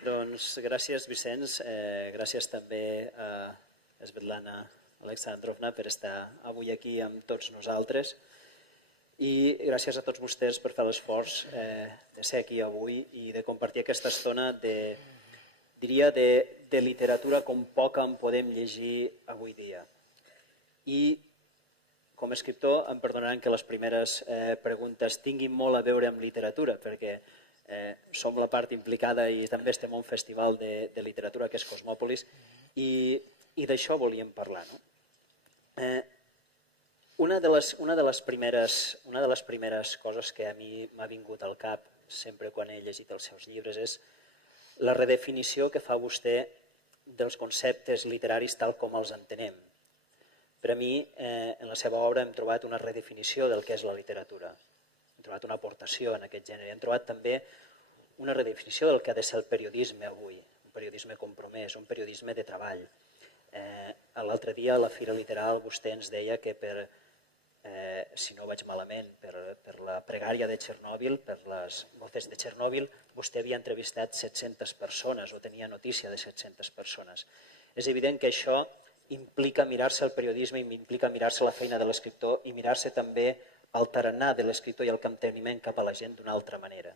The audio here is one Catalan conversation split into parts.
Doncs gràcies, Vicenç. Gràcies també a Svetlana Alexandrovna per estar avui aquí amb tots nosaltres. I gràcies a tots vostès per fer l'esforç de ser aquí avui i de compartir aquesta estona diria de literatura com poca en podem llegir avui dia. I com a escriptor em perdonaran que les primeres preguntes tinguin molt a veure amb literatura, perquè som la part implicada i també estem a un festival de literatura que és Cosmòpolis i d'això volíem parlar. Una de les primeres coses que a mi m'ha vingut al cap sempre quan he llegit els seus llibres és la redefinició que fa vostè dels conceptes literaris tal com els entenem. Per a mi, en la seva obra hem trobat una redefinició del que és la literatura. Hem trobat una aportació en aquest gènere. Hem trobat també una redefinició del que ha de ser el periodisme avui, un periodisme compromès, un periodisme de treball. L'altre dia a la Fira Literal vostè ens deia que si no vaig malament, per la pregària de Txernòbil, per les voces de Txernòbil, vostè havia entrevistat 700 persones o tenia notícia de 700 persones. És evident que això implica mirar-se el periodisme, implica mirar-se la feina de l'escriptor i mirar-se també el tarannà de l'escriptor i el capteniment cap a la gent d'una altra manera.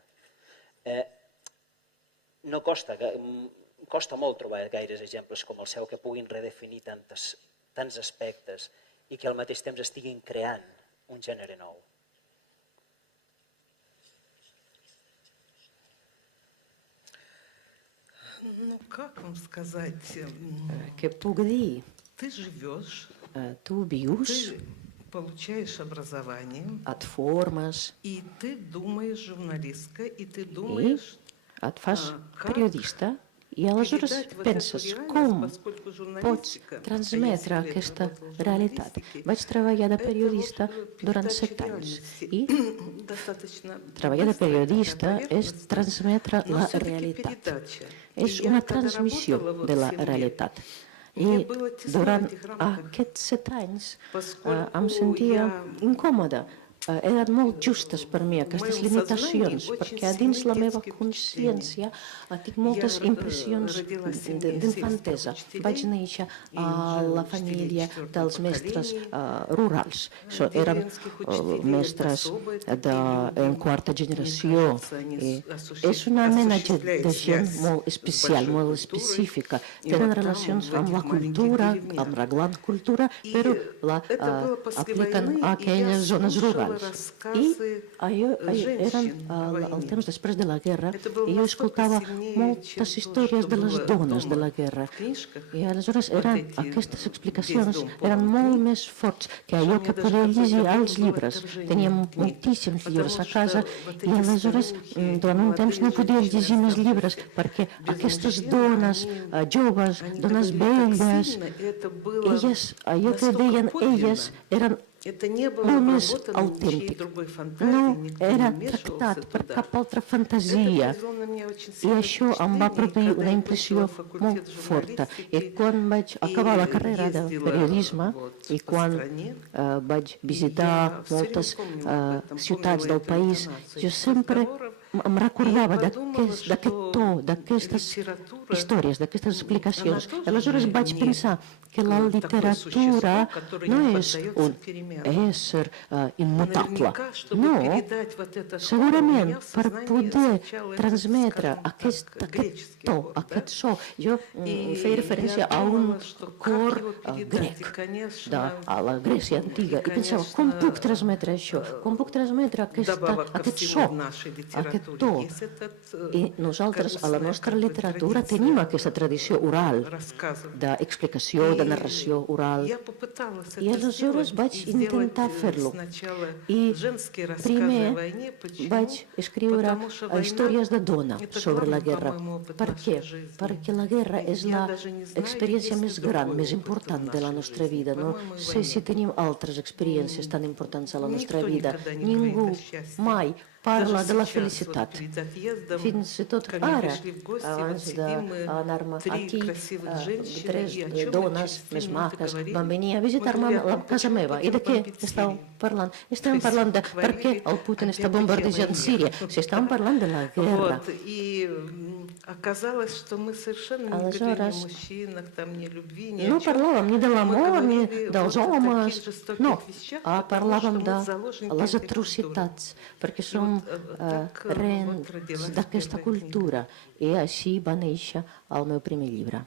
No costa molt trobar gaires exemples com el seu que puguin redefinir tants aspectes i que al mateix temps estiguin creant un gènere nou. Què puc dir? Tu vius, et formes i et fas periodista i aleshores penses com pots transmetre aquesta realitat. Vaig treballar de periodista durant 7 anys i treballar de periodista és transmetre la realitat. És una transmissió de la realitat. I durant aquests 7 anys em sentia incòmoda. Eren molt justes per mi aquestes limitacions, perquè dins la meva consciència tinc moltes impressions d'infantesa. Vaig néixer a la família dels mestres rurals. Eren mestres en quarta generació. És una mena de gent molt especial, molt específica. Tenen relacions amb la cultura, amb la gran cultura, però l'apliquen a aquelles zones rurals. I eren el temps després de la guerra i jo escoltava moltes històries de les dones de la guerra i aleshores aquestes explicacions eren molt més forts que allò que podia llegir als llibres. Teníem moltíssims llibres a casa i aleshores durant un temps no podia llegir més llibres perquè aquestes dones joves, dones velles, allò que deien elles eren molt més autèntic. No era tractat per cap altra fantasia i això em va produir una impressió molt forta. I quan vaig acabar la carrera de periodisme i quan vaig visitar moltes ciutats del país, jo sempre em recordava d'aquest to, d'aquestes històries, d'aquestes explicacions. Aleshores vaig pensar que la literatura no és un ésser immutable. No, segurament per poder transmetre aquest to, aquest so. Jo feia referència a un cor grec, a la Grècia antiga, i pensava, com puc transmetre això? Com puc transmetre aquest so, aquest to? I nosaltres, a la nostra literatura, tenim aquesta tradició oral d'explicació, de narració oral. I aleshores vaig intentar fer-lo. I primer vaig escriure històries de dona sobre la guerra. Per què? Perquè la guerra és l'experiència més gran, més important de la nostra vida. No sé si tenim altres experiències tan importants a la nostra vida. Ningú mai parla de la felicitat. Fins i tot ara, abans d'anar-me aquí, tres dones més maques van venir a visitar-me a la casa meva. I de què estàvem parlant? Estàvem parlant de per què el Putin està bombardejant Síria. Si estàvem parlant de la guerra. Aleshores, no parlàvem ni de l'amor ni dels homes, no, parlàvem de les atrocitats, perquè som rens d'aquesta cultura, i així va néixer el meu primer llibre.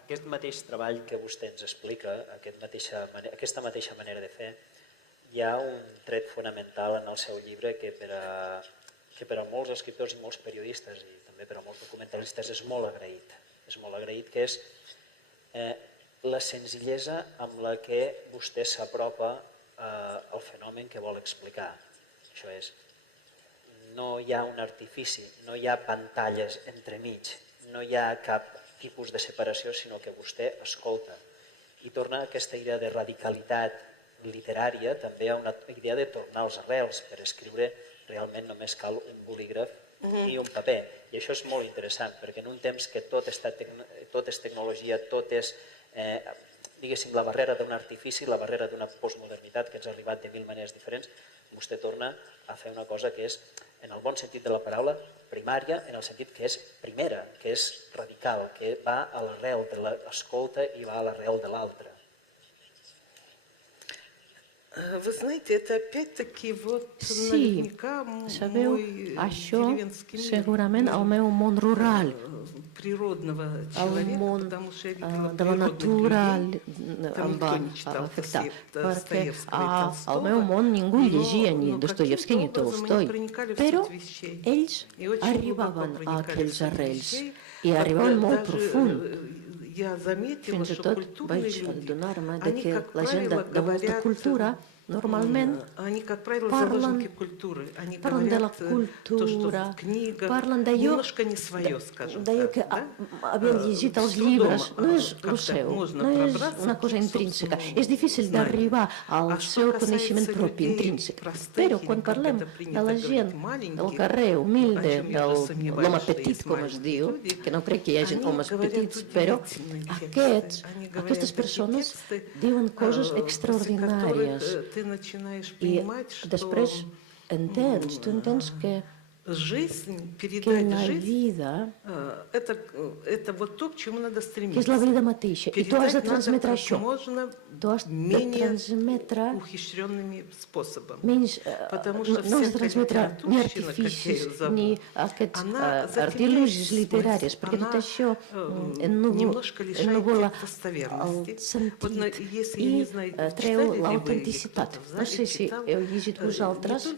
Aquest mateix treball que vostè ens explica, aquesta mateixa manera de fer, hi ha un tret fonamental en el seu llibre que per a molts escriptors i molts periodistes i també per a molts documentalistes és molt agraït. És molt agraït, que és la senzillesa amb la que vostè s'apropa al fenomen que vol explicar. Això és, no hi ha un artifici, no hi ha pantalles entremig, no hi ha cap tipus de separació, sinó que vostè escolta. I torna a aquesta idea de radicalitat literària també a una idea de tornar als arrels. Per escriure realment només cal un bolígraf i un paper. I això és molt interessant, perquè en un temps que tot és tecnologia, tot és, diguéssim, la barrera d'un artifici, la barrera d'una postmodernitat que ens ha arribat de mil maneres diferents, vostè torna a fer una cosa que és, en el bon sentit de la paraula, primària, en el sentit que és primera, que és radical, que va a l'arrel de l'escolta i va a l'arrel de l'altre. Sí, sabeu, això segurament el meu món rural, el món de la natura em va afectar, perquè al meu món ningú llegia ni Dostoievski ni Tolstoi, però ells arribaven a aquells arrels i arribaven molt profund. Fins i tot vaig adonar-me que la gent de molta cultura normalment parlen de la cultura, parlen d'allò que havien llegit els llibres. No és el seu, no és una cosa intrínseca. És difícil d'arribar al seu coneixement propi, intrínsec. Però quan parlem de la gent del carrer humilde, de l'home petit, com es diu, que no crec que hi hagi homes petits, però aquestes persones diuen coses extraordinàries. I després tu entens que la vida, que és la vida mateixa, i tu has de transmetre això. Tu has de transmetre menys, no has de transmetre ni artificis ni aquests artilugis literaris, perquè tot això ennúvola el sentit i treu l'autenticitat. No sé si heu llegit vosaltres,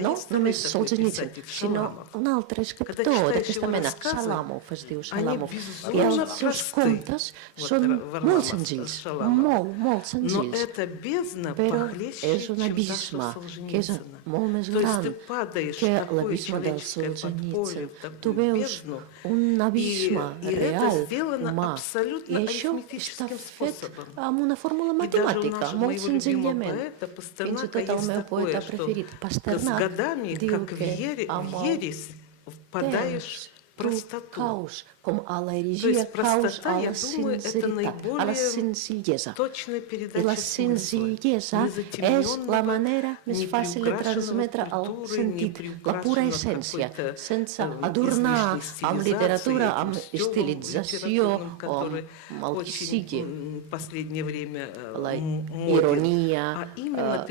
no només Solzhenitsyn, sinó un altre escriptor d'aquesta mena, Salamov es diu, Salamov, i els seus contes són molt senzills, molt senzills, però és un abisme que és molt més gran que l'abisme del Solzhenitsyn. Tu veus un abisme real, humà, i això està fet amb una fórmula matemàtica, molt senzillament. Fins i tot el meu poeta preferit, Pasternak, diu que amb el temps tu caus com a l'heregia, caus a la sinceritat, a la senzillesa. I la senzillesa és la manera més fàcil de transmetre el sentit, la pura essència, sense adornar amb literatura, amb estilització o amb el que sigui, la ironia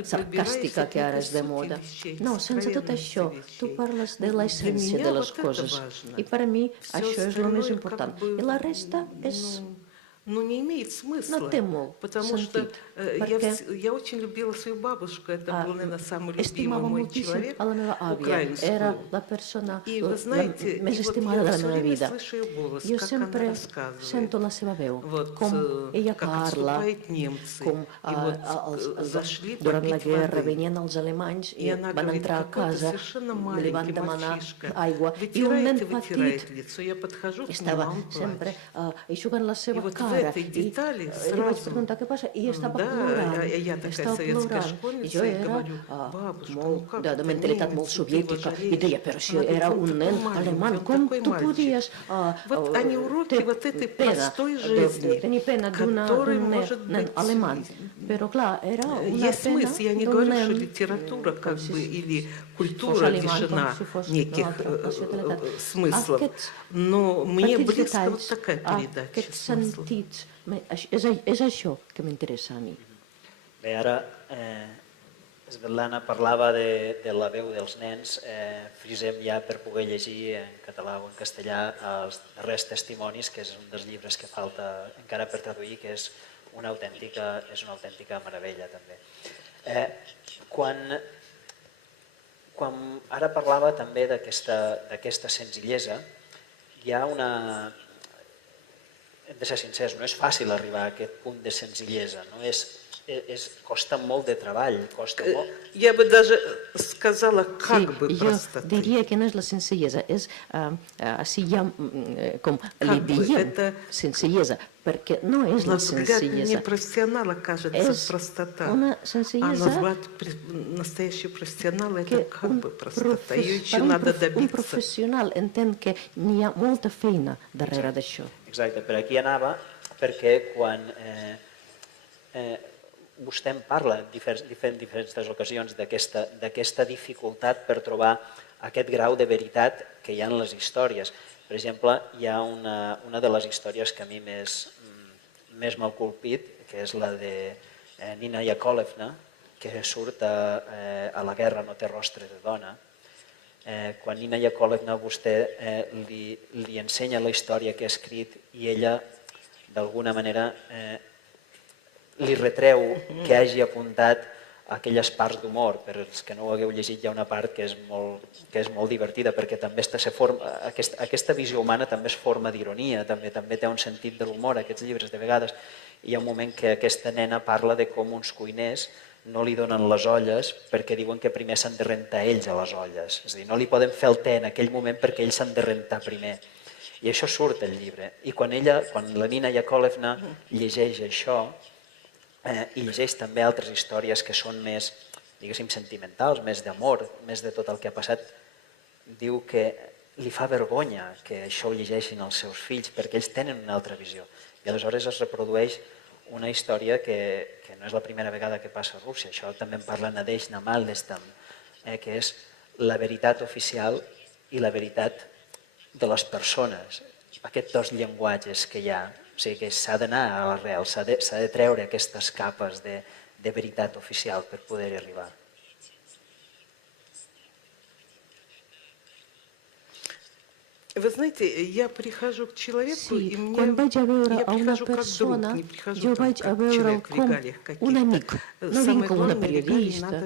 sarcàstica que ara és de moda. No, sense tot això, tu parles de l'essència de les coses. I per a mi això és el més important. И la resta és... no té molt sentit, perquè estimava moltíssim a la meva àvia, era la persona més estimada de la meva vida. Jo sempre sento la seva veu, com ella parla, com durant la guerra venien els alemanys i van entrar a casa, li van demanar aigua, i un nen petit estava sempre eixugant la seva cara fora. I li vaig preguntar què passa i estava plorant. Estava plorant. I jo era de mentalitat molt soviètica i deia, però si era un nen alemany, com tu podies tenir pena d'un nen alemany? Però clar, era una pena d'un nen Культура лишена неких смыслов. Но мне близко вот такая передача смыслов. És això que m'interessa a mi. Bé, ara Svetlana parlava de la veu dels nens. Frisem ja per poder llegir en català o en castellà els darrers testimonis, que és un dels llibres que falta encara per traduir, que és una autèntica meravella també. Quan ara parlava també d'aquesta senzillesa, hi ha una... Hem de ser sincers, no és fàcil arribar a aquest punt de senzillesa, costa molt de treball, costa molt... Я бы даже сказала, как бы Jo diria que no és la senzillesa, és si hi ha, com li diem, senzillesa, perquè no és la senzillesa. Непрофессионала кажется простота. Una А senzillesa назвать настоящий профессионал это как бы простота. Ее еще надо un добиться. professional entén que n'hi ha molta feina darrere d'això. Exacte, per aquí anava, perquè quan vostè em parla en diferents ocasions d'aquesta dificultat per trobar aquest grau de veritat que hi ha en les històries. Per exemple, hi ha una de les històries que a mi més m'ha colpit, que és la de Nina Yakovlevna, que surt a La guerra no té rostre de dona. Quan Nina Yakovlevna vostè li ensenya la història que ha escrit i ella, d'alguna manera, li retreu que hagi apuntat aquelles parts d'humor. Per als que no ho hagueu llegit, hi ha una part que és molt divertida, perquè també aquesta visió humana també es forma d'ironia, també té un sentit de l'humor, aquests llibres de vegades. Hi ha un moment que aquesta nena parla de com uns cuiners no li donen les olles perquè diuen que primer s'han de rentar ells a les olles. És a dir, no li poden fer el te en aquell moment perquè ells s'han de rentar primer. I això surt al llibre. I quan la Nina Yakovlevna llegeix això, i llegeix també altres històries que són més, diguéssim, sentimentals, més d'amor, més de tot el que ha passat, diu que li fa vergonya que això ho llegeixin els seus fills perquè ells tenen una altra visió. I aleshores es reprodueix una història que no és la primera vegada que passa a Rússia. Això també en parla Nadezhda Mandelstam, que és la veritat oficial i la veritat de les persones. Aquests dos llenguatges que hi ha. O sigui que s'ha d'anar a l'arrel, s'ha de treure aquestes capes de veritat oficial per poder-hi arribar. Вы знаете, я прихожу к человеку, и мне quan vaig a veure я a una прихожу как друг, persona, не прихожу jo там vaig a как veure'l человек в com регалиях un amic. каких-то. No vinc Самое com una главное, регалии periodista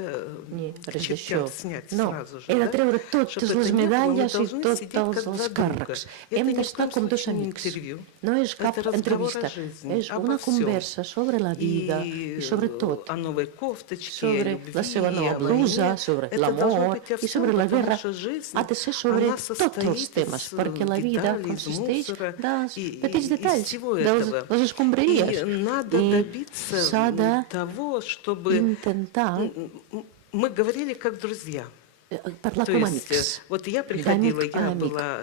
ni надо res d'això. чертят снять No, сразу же, he de да? treure totes Чтобы les это не было, мы medalles i должны tots сидеть как els два друга. càrrecs. Это Hem ни в d'estar коем com dos случае не amics. интервью. No és cap Это разговор entrevista, о жизни, és обо una всем. conversa sobre la vida i sobre tot. О новой кофточке, Sobre о любви, la seva nova о blusa, войне. sobre Это должно l'amor быть о i всем, sobre la потому guerra. что жизнь, Ha de ser sobre она tots els состоит temes, из perquè la vida деталей, из consisteix мусора dels и petits из detalls, всего de этого. les escombraries. И надо I добиться s'ha того, чтобы d'intentar мы говорили как друзья. parlar То com есть, amics. вот я приходила, D'amic a я amic. была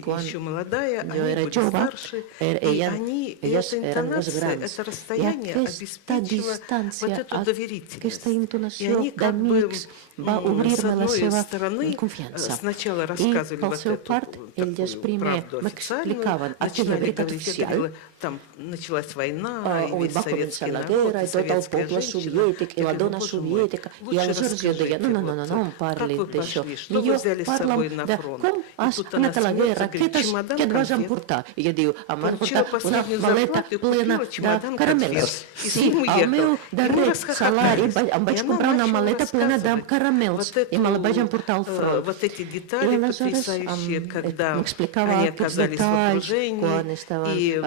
Quan еще молодая, jo они era были jove, старше, и elles эта eren més интонация, grans. это I расстояние aquesta обеспечило вот distància, эту aquesta доверительность. И intonació они как бы d'amics va с obrir-me la одной seva стороны confiança. сначала I рассказывали pel вот seu эту part, ells такую primer правду m'explicaven официальную, aquella начинали veritat говорить, я oficial, говорила, там началась война, и on весь va советский començar la народ, guerra и i tot el советская poble женщина. soviètic i Я la говорю, dona боже мой, soviètica. I лучше aleshores jo deia, расскажите, no em как parli вы d'això. пошли, I что вы jo взяли с parla'm собой на de фронт. com И has тут она anat a la смеется, guerra, говорит, чемодан què et vas конфет. emportar? I jo diu, em vas Получила portar una последнюю maleta зарплату и plena купила de чемодан caramels. конфет. И с Sí, ним al meu уехал. И мы darrer salari расхохотались. em vaig И она comprar una начала maleta plena de рассказывать caramels i me la vaig emportar al front. вот эти I детали aleshores потрясающие, когда m'explicava они aquests оказались в detalls окружении quan estaven и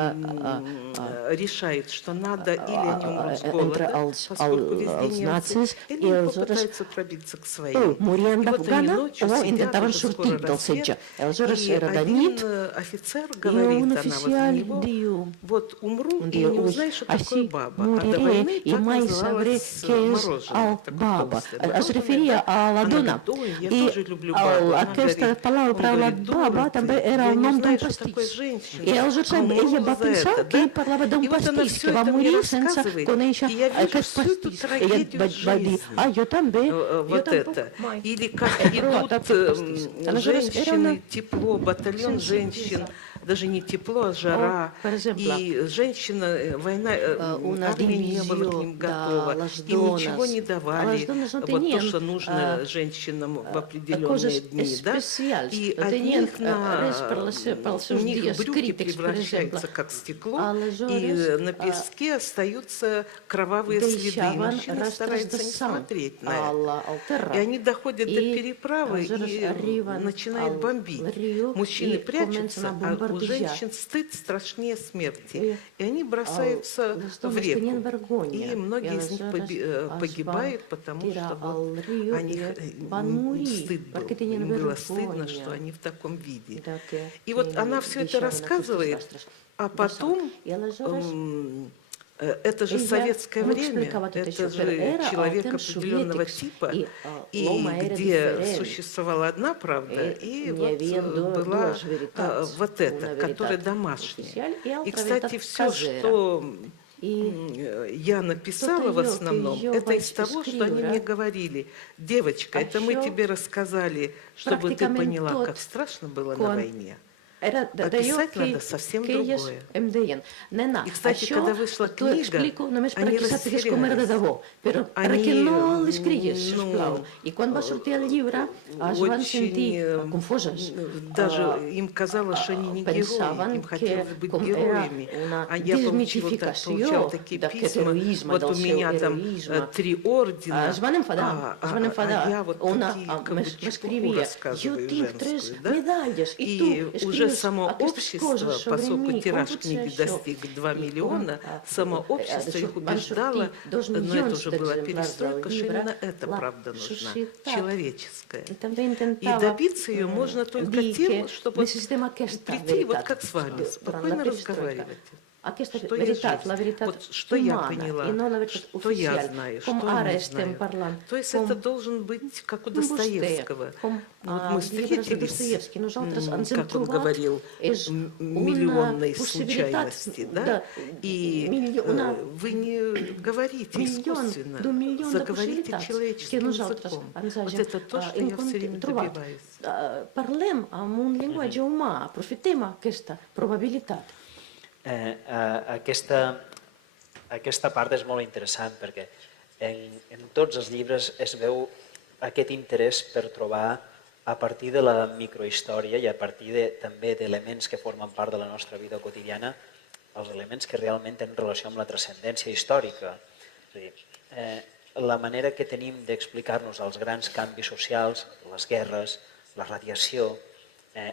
решают, что надо или они умрут с entre голода, els поскольку везде немцы, nazis или i они aleshores попытаются пробиться к своим. morien И de вот они gana ночью o сидят, intentaven уже скоро sortir del setge. рассвет, Aleshores и eren Danit, офицер e говорит, un она возле oficial него, diu, вот умру и diu, не uși, узнаю, что такое així баба. А до moriré войны i так mai sabré называлось què és мороженое, el такое baba. толстое Es мороженое, referia да? a la Она dona. говорит, ой, я I тоже люблю бабу. Она aquesta говорит, paraula он говорит, baba дура també ты, era я el не nom d'un знаю, что такое pastís. женщина, I aleshores а умру ella va за pensar это, que ell да? parlava d'un И вот она pastís, все que va это мне morir sense рассказывает, conèixer и я вижу aquest всю эту pastís. Ella трагедию va dir, жизни. jo també, jo Вот tampoc это. mai Или как he provat идут aquest pastís. Aleshores era una женщины, тепло, батальон женщин, даже не тепло, а жара. per exemple, И женщина, война, una армия не была к divisió ним de готова. les Им ничего dones. не Les давали. dones no Вот то, tenien что нужно женщинам в определенные coses дни. Да? especials. И No от tenien них res pels у seus них dies брюки crítics, per exemple. превращаются как стекло, и Aleshores, на песке остаются кровавые следы. И deixaven мужчины rastres de стараются не sang смотреть на al это. terra. И они доходят до I переправы aleshores и arriben начинают al бомбить. riu Мужчины i comencen прячутся, a а у bombardejar. женщин стыд страшнее смерти. I И они бросаются les в dones tenien реку. vergonya. И многие из них aleshores es погибают, van потому tirar что al вот riu они, i van morir стыд был. perquè tenien Им было стыдно, vergonya что они в таком виде. de que И вот она все это deixaven aquests рассказывает, rastres а de sang. потом I aleshores это же ella советское время, m'explicava tot это això, же però era el человек temps определенного soviètics типа, i и l'home era где diferent. существовала одна правда, и N'hi вот havia была dues veritats, вот una эта, которая veritat домашняя. oficial i И, altra кстати, veritat все, casera. что I я написала в allò que основном, jo это vaig из того, что они escriure, мне говорили. Девочка, это мы això тебе рассказали, чтобы ты pràcticament поняла, tot как страшно было на quan войне. era А d'allò писать надо совсем que elles другое. em deien, nena, И, кстати, això когда вышла t'ho книга, explico només они perquè sàpigues com era de растерялись. debò, però perquè Они, no l'escrigues, ну, sisplau. I quan va sortir el llibre es van sentir confoses. Даже им казалось, что они не герои, Pensaven им que хотелось быть com era героями. una А я получал desmitificació такие d'aquest письма, heroisme, вот del у меня seu там heroisme. 3 ордена, Es van enfadar, а я вот una такие, как бы, m'escrivia, jo рассказываю tinc 3 женскую, да? medalles i И tu уже escrius само aquestes общество, coses sobre поскольку mi, com тираж pot ser книги això? достиг 2 I миллиона, само общество их van убеждало, sortir 2 но это milions уже была d'exemplars del перестройка, что llibre, именно эта la правда нужна, societat человеческая. també И intentava добиться ее можно только dir тем, que чтобы necessitem aquesta прийти вот veritat как с вами, durant la спокойно perestroika. разговаривать. Aquesta Что есть veritat, жизнь? la veritat Вот что я humana поняла, i no la veritat что я oficial, знаю, com что ara не estem знаю. parlant. То есть Com это должен быть как у com vostè, Достоевского. com Вот мы els llibres de встретились, Dostoevsky, nosaltres ens hem как он trobat, говорил, és миллионной una possibilitat случайности, да? И вы не говорите искусственно, d'un milió de заговорите possibilitats que человеческим nosaltres языком. ens Вот hàgim это то, что я все время trobat. добиваюсь. Parlem amb un llenguatge humà, aprofitem aquesta probabilitat. Aquesta part és molt interessant perquè en tots els llibres es veu aquest interès per trobar a partir de la microhistòria i a partir també d'elements que formen part de la nostra vida quotidiana, els elements que realment tenen relació amb la transcendència històrica. És a dir, la manera que tenim d'explicar-nos els grans canvis socials, les guerres, la radiació,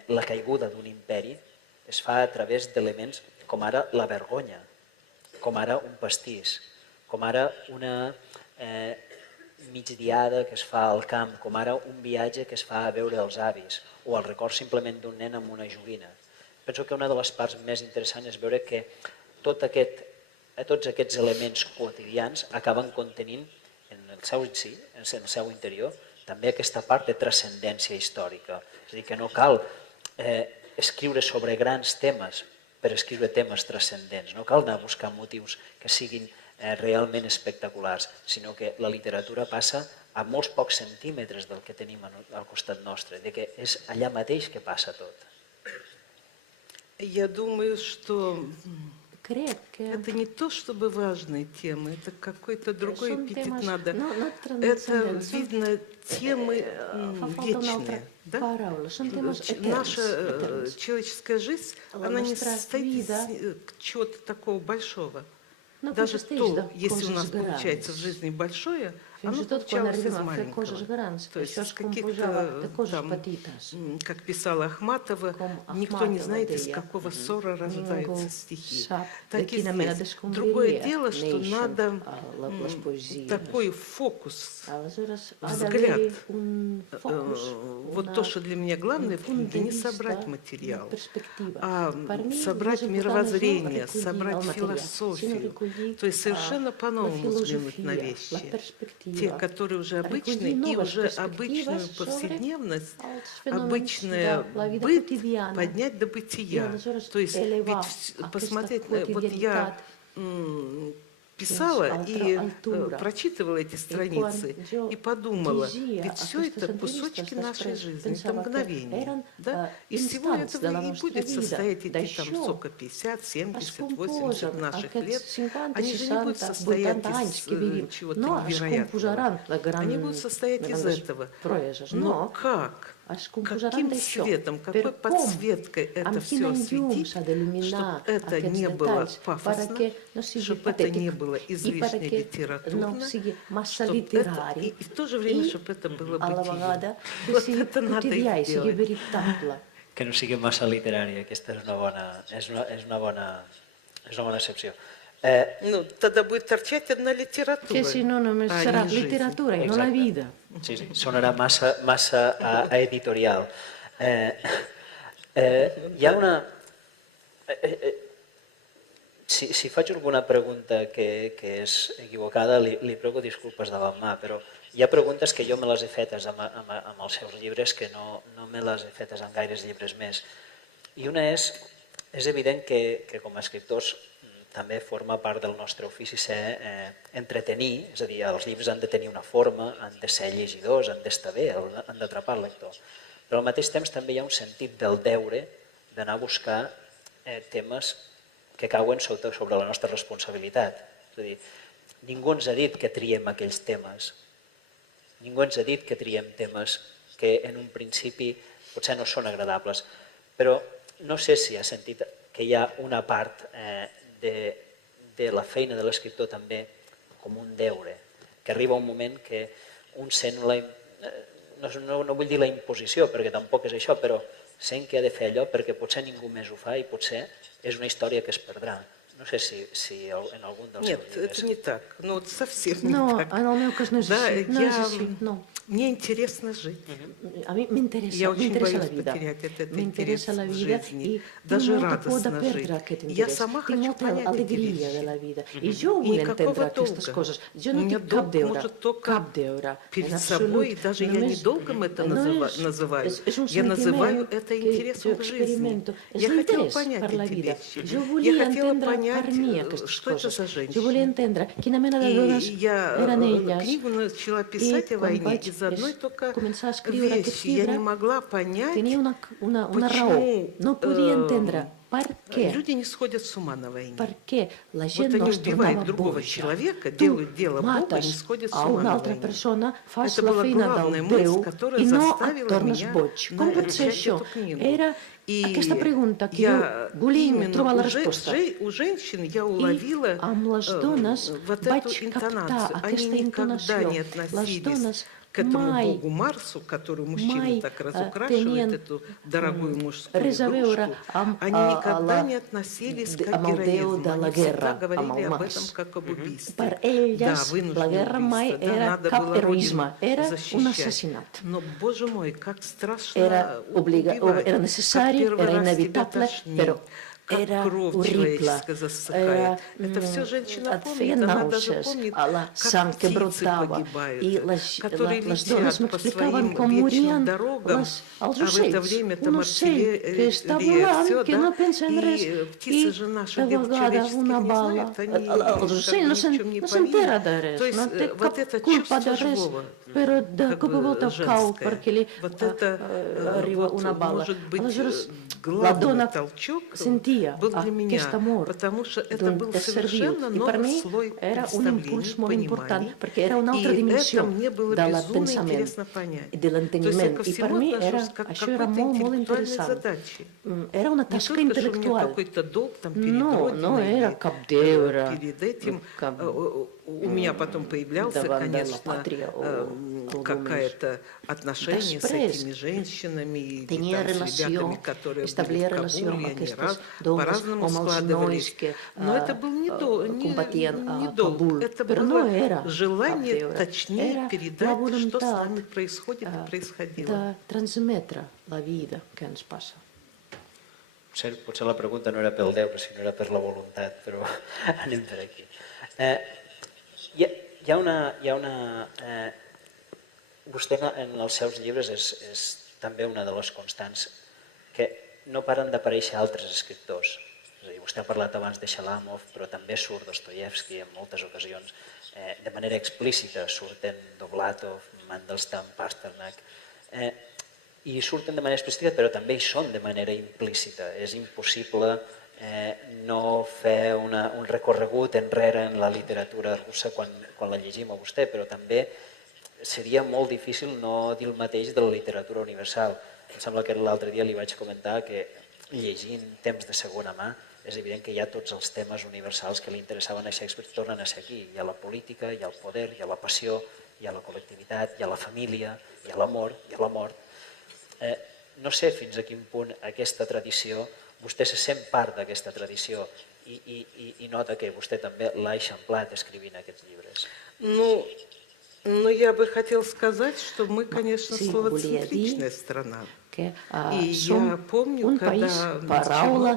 la caiguda d'un imperi, es fa a través d'elements com ara la vergonya, com ara un pastís, com ara una migdiada que es fa al camp, com ara un viatge que es fa a veure els avis, o el record simplement d'un nen amb una joguina. Penso que una de les parts més interessants és veure que tots aquests elements quotidians acaben contenint en el seu si, en el seu interior, també aquesta part de transcendència històrica. És a dir, que no cal escriure sobre grans temes per escriure temes transcendents. No cal anar a buscar motius que siguin realment espectaculars, sinó que la literatura passa a molts pocs centímetres del que tenim al costat nostre, de que és allà mateix que passa tot. Я думаю, что Crec que это не то, чтобы важные темы, это какой-то другой són эпитет temes надо. no Это, transcendents, видно, темы fa falta una altra вечные. Да? paraula, són temes eterns. Наша человеческая жизнь, La она не nostra состоит из vida чего-то такого большого. no Даже consisteix то, de если у нас coses grans. получается в жизни большое, Fins i tot quan arribem a fer coses grans, això es composava de coses petites. Как писала Ахматова, никто не знает, из какого ссора рождаются стихи. Так и здесь. Другое дело, что надо такой фокус, взгляд. Вот то, что для меня главное в книге, не собрать материал, а собрать мировоззрение, собрать философию. То есть совершенно по-новому взглянуть на вещи. Те, которые уже обычные, и уже обычную повседневность, обычное быт поднять до бытия. То есть ведь посмотреть, вот я писала и прочитывала эти страницы и подумала, ведь все это кусочки нашей жизни, это мгновение. Да? Из всего этого и будет состоять эти там сколько, 50, 70, 80 наших лет. Они же не будут состоять из чего-то невероятного. Они будут состоять из этого. Но как? Каким цветом, какой подсветкой это все осветить, чтобы это не было пафосно, чтобы это не было излишне литературно, и в то же время, чтобы это было бытие. Вот это надо и сделать. Que no sigui massa literari, aquesta és una bona excepció. Ну, тогда будет торчать одна литeratura. Que si no, només serà literatura i no la vida. Sí, sonarà massa editorial. Hi ha una... Si faig alguna pregunta que és equivocada, li prego disculpes davant mà, però hi ha preguntes que jo me les he fetes amb els seus llibres que no me les he fetes amb gaires llibres més. I una és evident que com a escriptors també forma part del nostre ofici ser entretenir, és a dir, els llibres han de tenir una forma, han de ser llegidors, han d'estar bé, han d'atrapar el lector. Però al mateix temps també hi ha un sentit del deure d'anar a buscar temes que cauen sobre la nostra responsabilitat. És a dir, ningú ens ha dit que triem aquells temes, ningú ens ha dit que triem temes que en un principi potser no són agradables, però no sé si ha sentit que hi ha una part de la feina de l'escriptor també com un deure, que arriba un moment que un sent, no vull dir la imposició, perquè tampoc és això, però sent que ha de fer allò perquè potser ningú més ho fa i potser és una història que es perdrà. No sé si en algun dels seus llibres... Нет, это не так. Ну, вот совсем не так. En el meu cas no és així. No és així, no. Мне интересно жить. A mi m'interessa la vida. M'interessa la vida i tinc molta por de perdre aquest interès. Tinc molta alegria de la vida. I jo vull entendre aquestes coses. Jo no tinc cap deure. Перед собой, даже я не долгом это называю. Я называю это интересом к жизни. Я хотела понять эти вещи. Я хотела понять, что это за женщина. Jo volia entendre quina mena de dones eren elles. Я книгу начала писать о войне из одной только вещи. Я не могла понять, почему люди не сходят с ума на войне. Вот они убивают другого человека, делают дело Бога, не сходят с ума на войне. Это была главная мысль, которая заставила меня начать эту книгу. И я именно у женщин я уловила вот эту интонацию. Они никогда не относились к этому богу Марсу, который мужчины так разукрашивает, эту дорогую мужскую игрушку. Они никогда не относились к героизму. Они всегда говорили об этом как об убийстве. Да, вынужденное убийство, да, надо было родину защищать. Но, боже мой, как страшно убивать, как первый раз тебя тошнит. Как кровь человеческая засыхает. Это все женщина помнит, она даже помнит, как птицы погибают, которые летят по своим вечным дорогам, а в это время там артиллерия, все, да, и птицы же наши человеческих не знают, они ни в чем не повинны. То есть вот это чувство живого, женское, вот это может быть главный толчок был для меня, потому что это был совершенно новый слой представлений, пониманий, и это мне было безумно интересно понять. То есть я ко всему отношусь как к какой-то интеллектуальной задаче. Не только, что у меня какой-то долг там перед Родиной, перед этим, у меня потом появлялся, конечно, какое-то отношение с этими женщинами или там с ребятами, которые были в Кабуле, они по-разному складывались. Но это был не долг, это было желание точнее передать, что с нами происходит и происходило. Potser la pregunta no era pel Déu, sinó era per la voluntat, però anem per aquí. Vostè en els seus llibres és també una de les constants que no paren d'aparèixer altres escriptors. És a dir, vostè ha parlat abans de Shalamov, però també surt Dostoyevsky en moltes ocasions. De manera explícita surten Dovlatov, Mandelstam, Pasternak, i surten de manera explícita, però també hi són de manera implícita. És impossible no fer un recorregut enrere en la literatura russa quan la llegim a vostè, però també seria molt difícil no dir el mateix de la literatura universal. Em sembla que l'altre dia li vaig comentar que llegint Temps de segona mà és evident que hi ha tots els temes universals que li interessaven a Shakespeare tornen a ser aquí. Hi ha la política, hi ha el poder, hi ha la passió, hi ha la col·lectivitat, hi ha la família, hi ha l'amor, hi ha la mort. No sé fins a quin punt aquesta tradició, vostè se sent part d'aquesta tradició i nota que vostè també l'ha eixamplat escrivint aquests llibres. Ну, я бы хотела сказать, что мы, конечно, словоцентричная страна. И я помню, когда в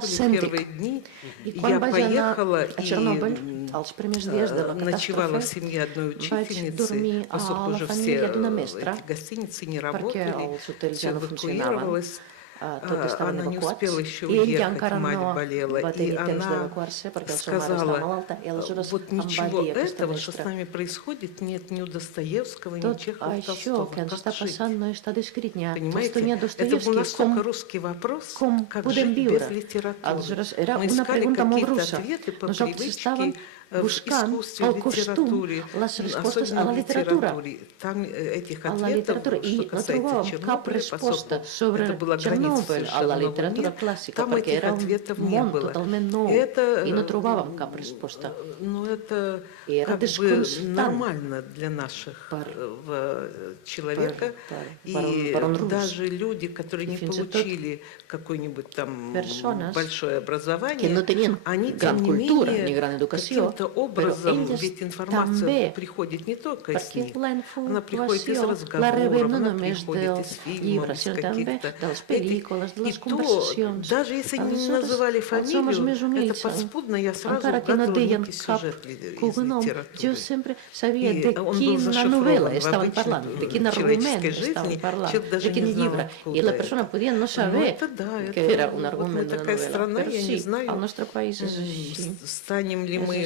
Чернобыле первые дни я поехала и ночевала в семье одной учительницы, поскольку уже все эти гостиницы не работали, все эвакуировалось. Она не успела еще уехать, мать болела, и она сказала, вот ничего этого, что с нами происходит, нет ни у Достоевского, ни у Чехова, Толстого. Как жить? Понимаете, это был настолько русский вопрос, как жить без литературы. Мы искали какие-то ответы по привычке в искусстве, в литературе, особенно в литературе. Там этих ответов, что касается Чернобыля, поскольку это была граница совершенно нового мира, там этих ответов не было. Это как бы нормально для нашего человека. И даже люди, которые не получили какое-нибудь там большое образование, они, тем не менее, каким-то образом, ведь информация приходит не только из них, она приходит из разговоров, она приходит из фильмов, из каких-то этих. И то, даже если не называли фамилию, это подспудно, я сразу угадывала некий сюжет литературы. И он был зашифрован в обычной человеческой жизни, человек даже не знал, откуда это. Ну это да, это вот мы такая страна, я не знаю, станем ли мы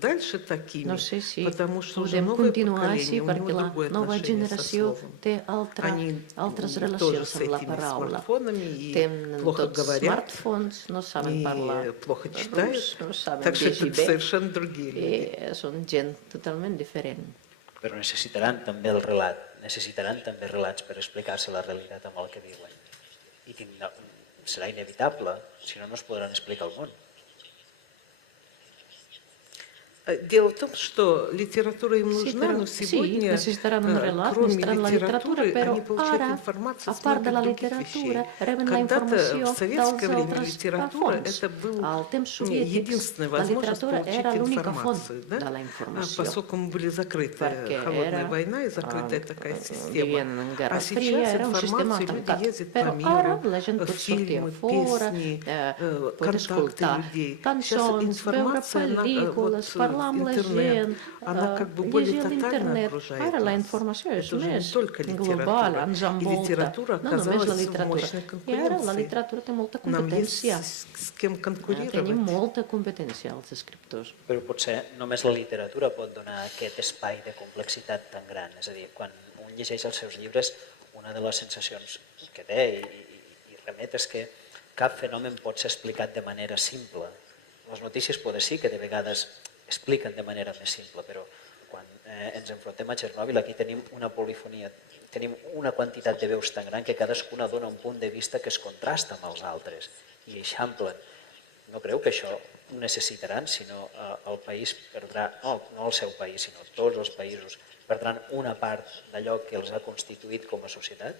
дальше такими, потому что уже новое поколение, у него другое отношение со словом. Они тоже с этими смартфонами и плохо говорят, и плохо читают, так что это совершенно другие люди. Però necessitaran també el relat, necessitaran també relats per explicar-se la realitat amb el que viuen. I serà inevitable, si no, no es podran explicar el món. Дело в том, что литература им нужна, но сегодня, кроме литературы, они получают информацию с многих других вещей. Когда-то в советское время литература это была единственная возможность получить информацию, да? Поскольку мы были закрыты, холодная война и закрытая такая система. А сейчас информацию, люди ездят по миру, фильмы, песни, контакты людей. Сейчас информация, интернет, она как бы более тотально окружает нас. Это уже не только литература. И литература оказалась в мощной конкуренции. Нам есть с кем конкурировать. Però potser només la literatura pot donar aquest espai de complexitat tan gran. És a dir, quan un llegeix els seus llibres, una de les sensacions que té i remet és que cap fenomen pot ser explicat de manera simple. Les notícies poder sí que de vegades expliquen de manera més simple, però quan ens enfrontem a Txernòbil aquí tenim una polifonia, tenim una quantitat de veus tan gran que cadascuna dona un punt de vista que es contrasta amb els altres i eixamplen. no creu que això ho necessitaran, sinó el país perdrà, no el seu país, sinó tots els països perdran una part d'allò que els ha constituït com a societat?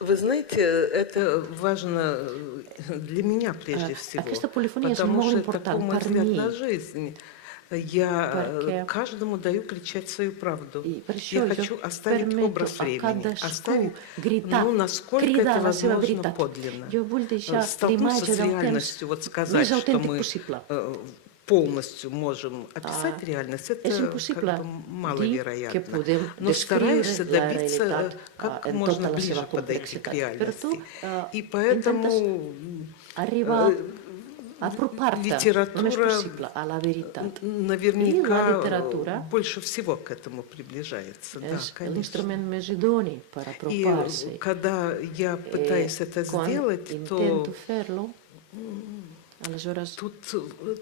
Вы знаете, это важно для меня прежде всего, потому что это такой мой взгляд на жизнь. Я каждому даю кричать свою правду. Я хочу оставить образ времени, оставить, насколько это возможно, подлинно. Столкнуться с реальностью, вот сказать, что мы полностью можем описать реальность, это как бы маловероятно. Но стараешься добиться как можно ближе подойти к реальности. И поэтому литература наверняка больше всего к этому приближается. Да, конечно. И когда я пытаюсь это сделать, то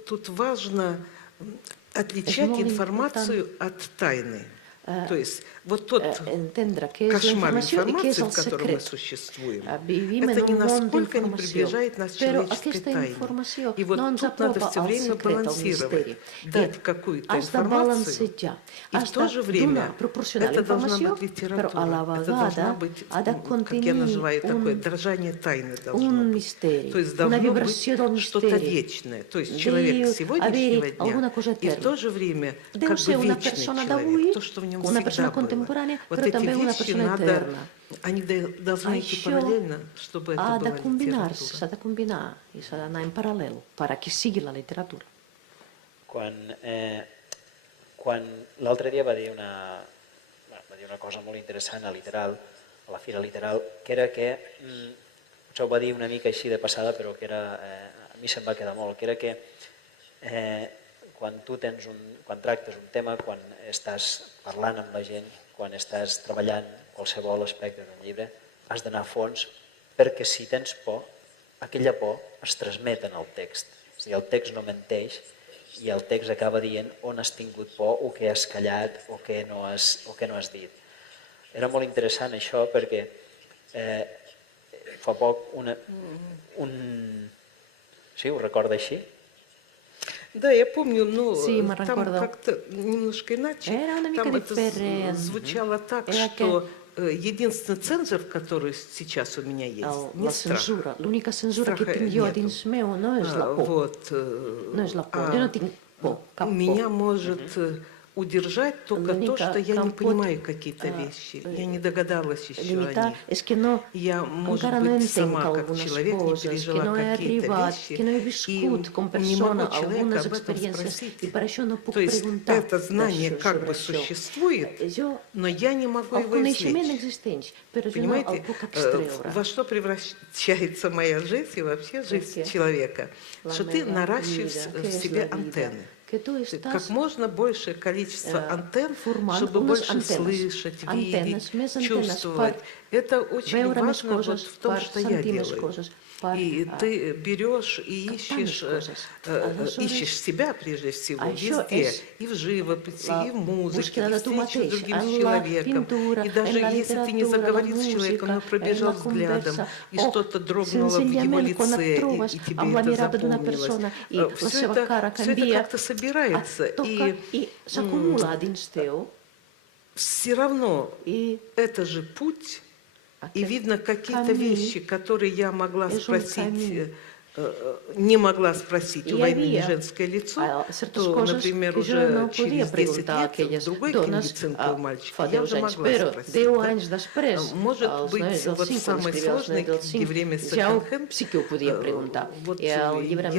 тут важно отличать информацию от тайны. То есть вот тот кошмар информации, в котором мы существуем, это ни насколько не приближает нас к человеческой тайне. И вот тут надо все время балансировать, дать какую-то информацию, и в то же время это должна быть литература, это должна быть, как я называю, такое дрожание тайны должно быть. То есть должно быть что-то вечное, то есть человек сегодняшнего дня, и в то же время как бы вечный человек, то, что в нем всегда было. Вот эти вещи надо, они должны идти параллельно, чтобы это была литература. S'ha de combinar i s'ha d'anar en paral·lel perquè sigui la literatura. Quan l'altre dia va dir una cosa molt interessant a Literal, a la Fira Literal, que era que, potser ho va dir una mica així de passada, però que era, a mi se'm va quedar molt, que era que quan tractes un tema, quan estàs parlant amb la gent, quan estàs treballant qualsevol aspecte d'un llibre, has d'anar a fons, perquè si tens por, aquella por es transmet en el text. És a dir, el text no menteix i el text acaba dient on has tingut por o què has callat o què no has dit. Era molt interessant això perquè fa poc Sí, ho recorda així? Да, я помню, но там как-то немножко иначе. Там это звучало так, что единственный цензор, который сейчас у меня есть, не страх. L'única censura que tinc jo dins meu no és la por. No és la por. Jo no tinc por, cap por. Меня может удержать только то, что я не понимаю какие-то вещи. Я не догадалась еще о них. Я, может быть, сама как человек не пережила какие-то вещи и не могу человека об этом спросить. То есть это знание как бы существует, но я не могу его извлечь. Понимаете, во что превращается моя жизнь и вообще жизнь человека? Что ты наращиваешь в себе антенны. Как можно большее количество антенн, чтобы больше слышать, видеть, чувствовать. Это очень важно вот в том, что я делаю. И ты берешь и ищешь себя прежде всего везде, и в живописи, и в музыке, и в встрече с другим человеком. И даже если ты не заговорил с человеком, но пробежал взглядом, и что-то дрогнуло в его лице, и тебе это запомнилось. Все это как-то собирается, и все равно это же путь. И видно какие-то вещи, которые я могла спросить, не могла спросить у войны женское лицо, то, например, уже через 10 лет в другой книге «Цинковый мальчик» я уже могла спросить. Да? Может быть, вот в самой сложной книге «Время секонд-хенд», вот я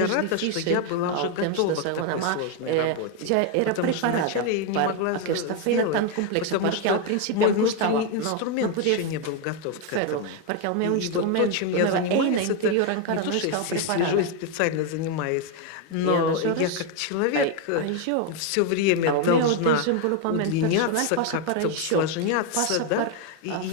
рада, что я была уже готова к такой сложной работе, потому что вначале я не могла сделать, потому что мой внутренний инструмент еще не был готов к этому. И вот то, чем я занимаюсь, это не то, что я сижу и специально занимаюсь, но я как человек все время должна удлиняться, как-то усложняться, да,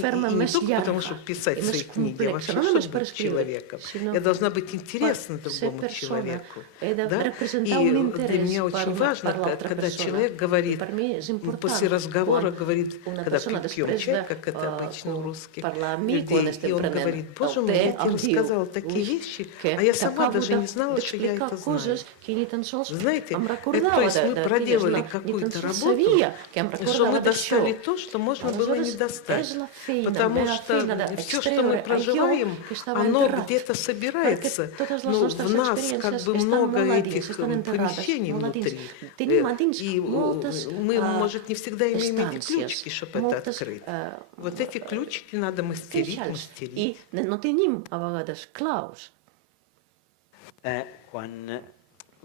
ferma не més только llarga потому, чтобы писать i свои més книги, а complexa, вообще, no чтобы només per быть escriure, человеком. sinó Я должна быть per интересна ser другому persona. человеку. He de Да? representar И un для interès меня очень важно, per l'altra когда persona. человек I говорит, per mi és после important разговора quan говорит, una когда persona пьем després чай, de как это обычно у русских parlar amb mi, quan людей, и estem он prenent говорит, боже el мой, té, я тебе em diu, рассказала такие вещи, que а я сама t'acabo даже не знала, что я d'explicar это знаю. coses que ni tan sols Знаете, em то recordava есть мы d'aquelles, проделали ni tan какую-то sols работу, sabia que em что мы recordava d'això. достали то, что можно было не Aleshores, достать. és la feina, Потому meva что feina все, что мы d'extreure allò проживаем, que estava оно enterrat. где-то собирается, Perquè totes les но nostres в нас experiències как бы estan много molt a dins, этих estan enterrades, помещений molt a dins. внутри. Tenim a dins И moltes мы, может, не всегда имеем эти estàncies, ключики, чтобы это moltes открыть. Вот эти ключики надо мастерить, queixals. мастерить. I no tenim, a vegades, claus.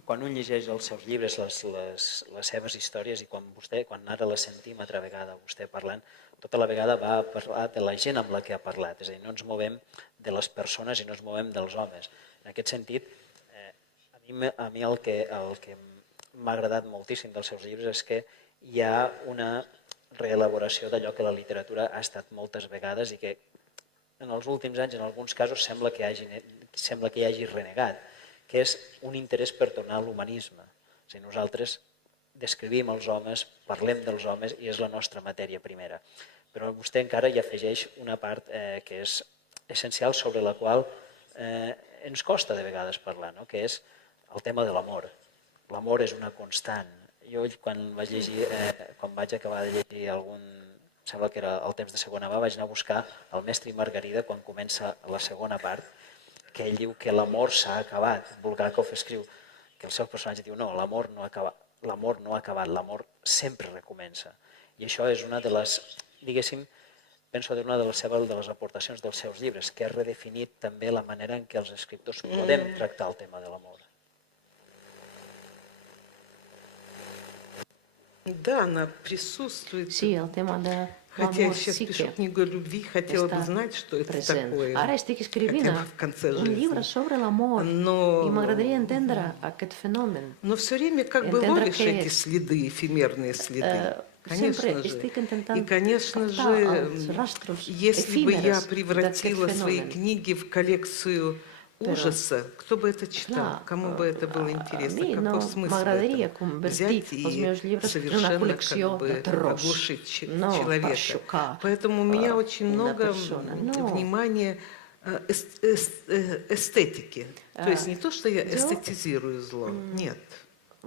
Quan un llegeix els seus llibres, les seves històries, i quan ara la sentim altra vegada, vostè parlant, tota la vegada va parlar de la gent amb la que ha parlat, és a dir, no ens movem de les persones i no ens movem dels homes. En aquest sentit, a mi el que m'ha agradat moltíssim dels seus llibres és que hi ha una reelaboració d'allò que la literatura ha estat moltes vegades i que en els últims anys, en alguns casos, sembla que hi hagi renegat, que és un interès per tornar a l'humanisme. O sigui, nosaltres descrivim els homes, parlem dels homes i és la nostra matèria primera. Però vostè encara hi afegeix una part que és essencial sobre la qual ens costa de vegades parlar, no? Que és el tema de l'amor. L'amor és una constant. Jo quan vaig acabar de llegir sembla que era El temps de segona mà, vaig anar a buscar el Mestre i Margarida quan comença la segona part, que ell diu que l'amor s'ha acabat. Bulgakov escriu que el seu personatge diu no, l'amor no ha acabat, l'amor sempre recomença. I això és una de les, diguéssim, penso que una de les aportacions dels seus llibres, que ha redefinit també la manera en què els escriptors podem tractar el tema de l'amor. Да, она присутствует. Sí, el tema de Хотя я l'amor сейчас sí пишу que книгу о любви, хотела бы està знать, что это present. такое. Ara estic escrivint Хотя бы в конце un llibre жизни. sobre l'amor i m'agradaria entendre aquest fenomen. Но все время как бы Entendre ловишь què эти és. следы, эфемерные следы. Конечно Sempre же. estic intentant И, конечно captar els же, rastros если бы я efímeres превратила d'aquest свои fenomen. книги в коллекцию ужаса, кто бы это читал, Clar, кому бы это было интересно, a mi какой no смысл в m'agradaria этом? convertir Взять els и meus llibres en una совершенно col·lecció как бы de terrors. оглушить No, per человека. xocar Поэтому у меня очень una много persona. No. внимания эстетики. То есть не то, что я эстетизирую зло, нет.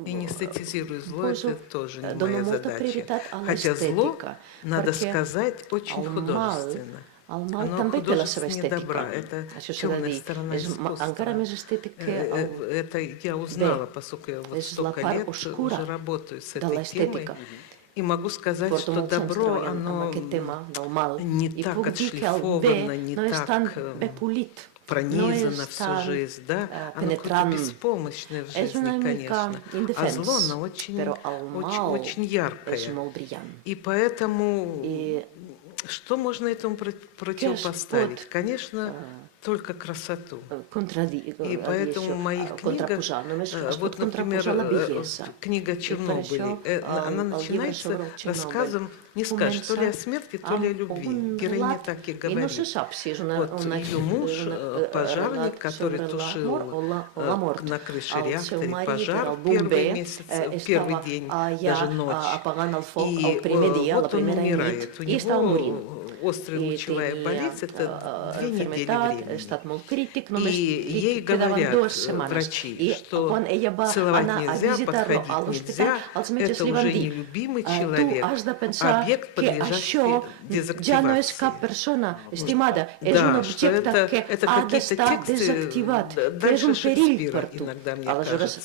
И не эстетизирую зло, это тоже не моя задача. Хотя зло, надо сказать, очень художественно. El mal Оно també té la seva художественнее estètica. добра. Это Això s'ha de темная dir. сторона És encara més искусства. estètic que el Это я узнала, поскольку я вот és la столько part лет oscura уже работаю с de этой темой. l'estètica. И могу сказать, Porto что molts anys добро, treballant amb оно aquest tema del mal не i так puc dir que el отшлифовано, bé не no és tan так bé polit, no пронизано és всю tan жизнь, да? Оно какое-то penetrant. беспомощное в És una жизни, mica конечно. А indefens, зло, оно очень, però el очень, mal очень яркое. és molt brillant. И поэтому I что можно этому противопоставить? Конечно, только красоту. И поэтому в моих книгах, вот, например, книга «Чернобыль», она начинается рассказом, не скажешь, то ли о смерти, то ли о любви. Героиня так и говорит. Вот ее муж, пожарник, который тушил на крыше реактора пожар первый месяц, первый день, даже ночь. И вот он умирает. У него острая лучевая болезнь, это 2 недели времени. И ей говорят врачи, что целовать нельзя, подходить нельзя, это уже не любимый человек, а объект, подлежащий дезактивации. Да, что это какие-то тексты дальше Шекспира иногда, мне кажется,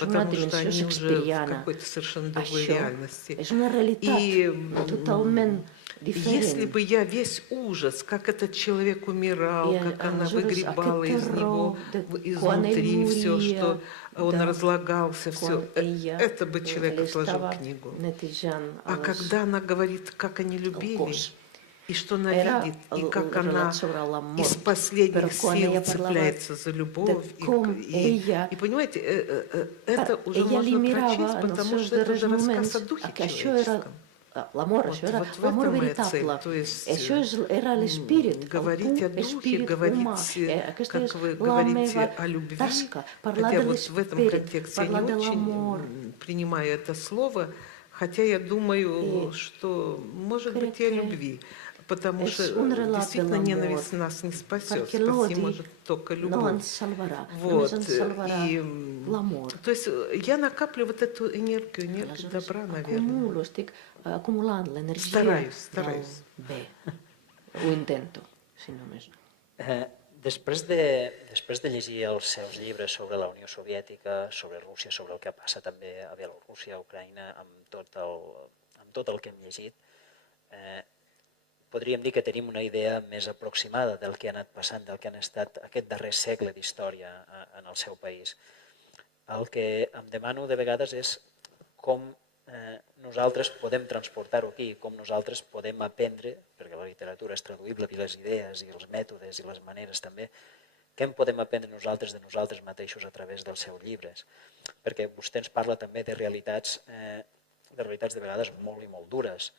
потому что они уже в какой-то совершенно другой реальности. И если бы я весь ужас, как этот человек умирал, как она выгребала из него изнутри все, что он разлагался, все, это бы человек отложил книгу. А когда она говорит, как они любили, и что она видит, и как она из последних сил цепляется за любовь. И понимаете, это уже можно прочесть, потому что это же рассказ о духе человеческом. l'amor, això era l'amor veritable. Això era l'esperit, el esperit humà. Aquesta és la meva tasca, parlar de l'esperit, parlar de l'amor. Принимаю это слово, хотя я думаю, что, может быть, и о любви. Потому что действительно ненависть нас не спасет, спасти может только любовь. Вот. И, то есть я накапливаю вот эту энергию добра, наверное. Стараюсь. Ho intento, si només no. Després de llegir els seus llibres sobre la Unió Soviètica, sobre Rússia, sobre el que passa també a Bielorússia, a Ucraïna, amb tot el que hem llegit, podríem dir que tenim una idea més aproximada del que ha anat passant, del que han estat aquest darrer segle d'història en el seu país. El que em demano de vegades és com nosaltres podem transportar-ho aquí, com nosaltres podem aprendre, perquè la literatura és traduïble, i les idees, i els mètodes, i les maneres també, què en podem aprendre nosaltres de nosaltres mateixos a través dels seus llibres. Perquè vostè ens parla també de realitats de vegades molt i molt dures.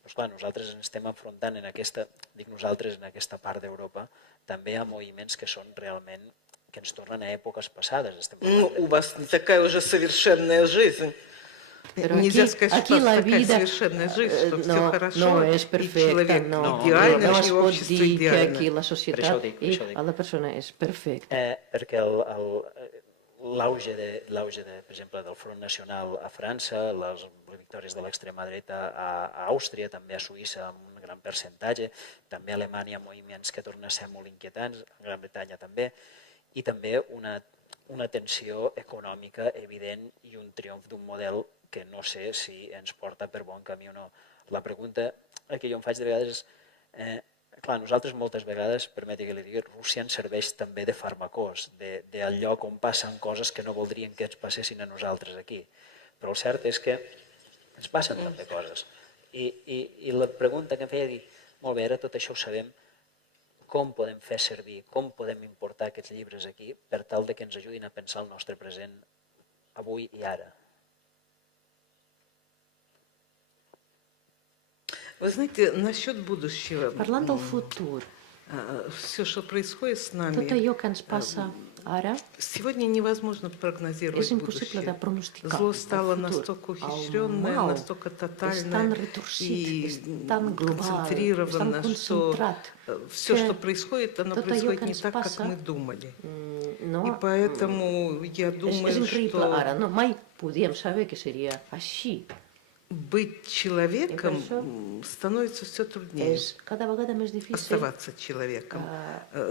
Però clar, nosaltres ens estem enfrontant en aquesta, dic nosaltres, en aquesta part d'Europa, també a moviments que són realment, que ens tornen a èpoques passades. У вас не такая уже совершенная жизнь. Нельзя сказать, что у вас такая совершенная жизнь, что все хорошо, и человек идеальный, и общество идеально. Aquí la societat i la persona és perfecta. Perquè l'auge, per exemple, del Front Nacional a França, les victòries de l'extrema dreta a Àustria, també a Suïssa amb un gran percentatge, també a Alemanya moviments que tornen a ser molt inquietants, a Gran Bretanya també, i també una tensió econòmica evident i un triomf d'un model que no sé si ens porta per bon camí o no. La pregunta que jo em faig de vegades és, clar, nosaltres moltes vegades, permeti que li digui, Rússia ens serveix també de farmacós, del lloc on passen coses que no voldrien que ens passessin a nosaltres aquí. Però el cert és que ens passen també coses. I la pregunta que em feia dir, molt bé, ara tot això ho sabem, com podem fer servir, com podem importar aquests llibres aquí per tal que ens ajudin a pensar el nostre present avui i ara? Вы знаете, насчет будущего, Parlant del futur, все, что происходит с tot нами, allò que ens passa ara сегодня невозможно прогнозировать és impossible de будущее. pronosticar Зло el стало futur. настолько El ухищренное, mal настолько és tan тотальное retorcit, и és tan global, és tan концентрировано, что concentrat, все, que что происходит, оно tot allò происходит que не ens так, как passa мы думали. no, И поэтому я és думаю, increïble что ara. No, mai podíem saber que seria així. быть человеком И становится все труднее. És cada vegada més difícil Оставаться человеком,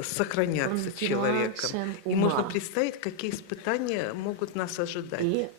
сохраняться continuar человеком. sent И humà. можно представить, какие испытания могут нас ожидать. I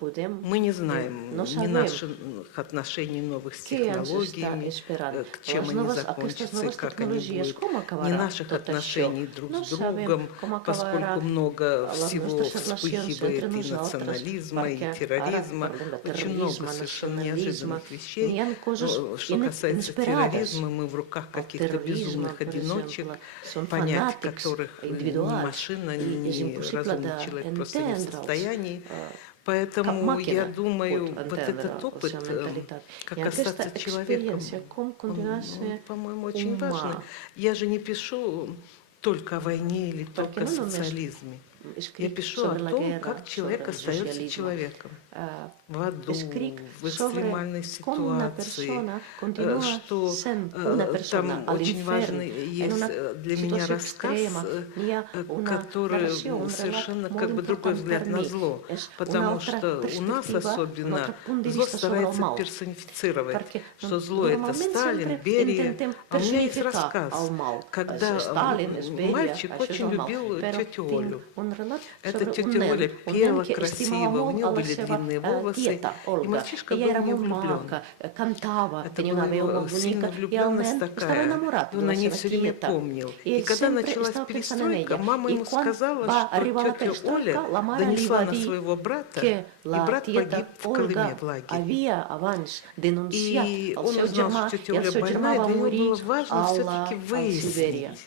podem, Мы не знаем no ни sabem наших отношений новых с què ens està технологиями, esperant. чем они Aquestes закончатся и noves как они tecnologies, будут, com ни acabarà наших tot отношений això. друг No с другом, sabem com поскольку acabarà много les всего nostres relacions вспыхивает entre и nosaltres, национализма, и perquè терроризма, ara parlem de очень terrorisme, много совершенно nacionalisme, неожиданных вещей. n'hi ha coses Что касается inesperades. терроризма, мы в руках каких-то безумных per одиночек, exemple, són понять fanàtics которых ни individuals, машина, i és ни impossible разумный человек просто не в d'entendre'ls. состоянии. Cap Поэтому я màquina думаю, pot вот entendre этот la опыт, seva mentalitat. как I aquesta остаться человеком, experiència, com continuar a ser по-моему, очень humà. важно. Я же не пишу только о войне или только о no només социализме. Я escric пишу о sobre la том, guerra, как человек sobre el остается socialisme. человеком. В аду, Escric в экстремальной sobre com una ситуации, persona continua что sent una persona там a очень l'infern. важный En una есть для меня situació рассказ, extrema, hi ha una который narració, un relat совершенно molt как бы другой important взгляд per на mi. зло, És una потому altra что у нас perspectiva, un особенно altre punt de зло vista sobre el старается mal. персонифицировать, Perquè что зло это normalment Сталин, sempre Берия. intentem А у меня есть personificar рассказ, el mal. когда És Stalin, és Beria, мальчик això és очень el mal. любил Però тетю tinc Олю. un relat Эта sobre un тетя nen, Оля un пела nen que estimava красиво, у molt нее a la были seva длинные волосы, tieta, и Olga. мальчишка Ella был era в нее molt влюблен. maca, cantava, Это tenia una была veu его molt сильная bonica, i el влюбленность nen estava такая, enamorat и de он la о ней seva все время tieta. помнил. I И ell когда sempre началась estava pensant en перестройка, ella. мама I ему quan сказала, va что arribar la тетя perestroika, Оля la mare li донесла va на dir своего брата, que и la брат tieta погиб в Olga Колыме в лагере. havia abans denunciat И el он seu узнал, germà что тетя i el Оля seu germà больна, и va для него morir было важно a все-таки Sibèria. выяснить,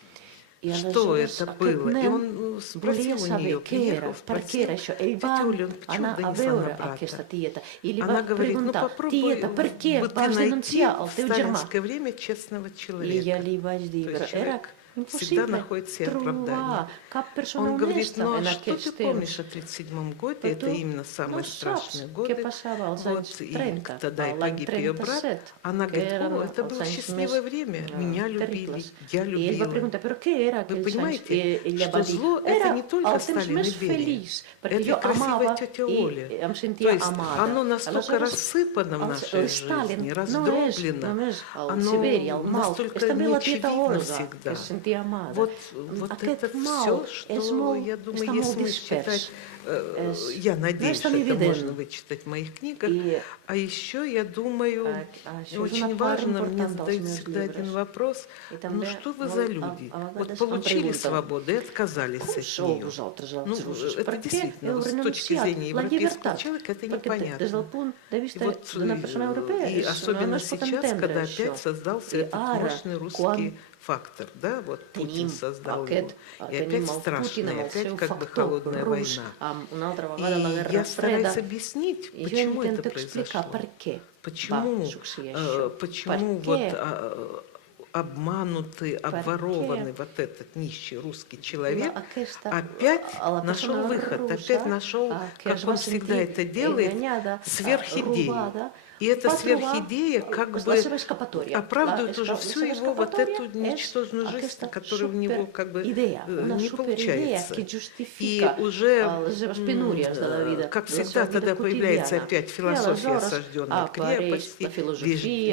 что это было. И он спросил у нее, приехал, спросил, тетя Оля, он почему донесла на брата? Она говорит, ну попробуй вот ты найти в сталинское время честного человека. То есть человек всегда находит себе оправдание. Он говорит, ну а что ты помнишь о 1937 годе? Это именно самые страшные годы. Вот, и тогда и погиб ее брат. Она говорит, о, это было счастливое время. Меня любили, я любила. Вы понимаете, что зло это не только Сталин и Берия. Это и красивая тетя Оля. То есть оно настолько рассыпано в нашей жизни, раздроблено, оно настолько неочевидно всегда. Вот это все, что, я думаю, если читать, я надеюсь, что это можно вычитать в моих книгах. А еще, я думаю, очень важно, мне задают всегда один вопрос, ну что вы за люди? Вот получили свободу и отказались от нее. Ну, это действительно, с точки зрения европейского человека, это непонятно. И особенно сейчас, когда опять создался этот мощный русский фактор, да, вот Путин создал его, и опять страшно, опять как бы холодная война. И я стараюсь объяснить, почему это произошло, почему вот обманутый, обворованный вот этот нищий русский человек опять нашел выход, опять нашел, как он всегда это делает, сверхидею. И эта сверхидея как бы оправдывает уже всю его вот эту ничтожную жизнь, которая у него как бы не получается. И уже, как всегда, тогда появляется опять философия осажденной крепости,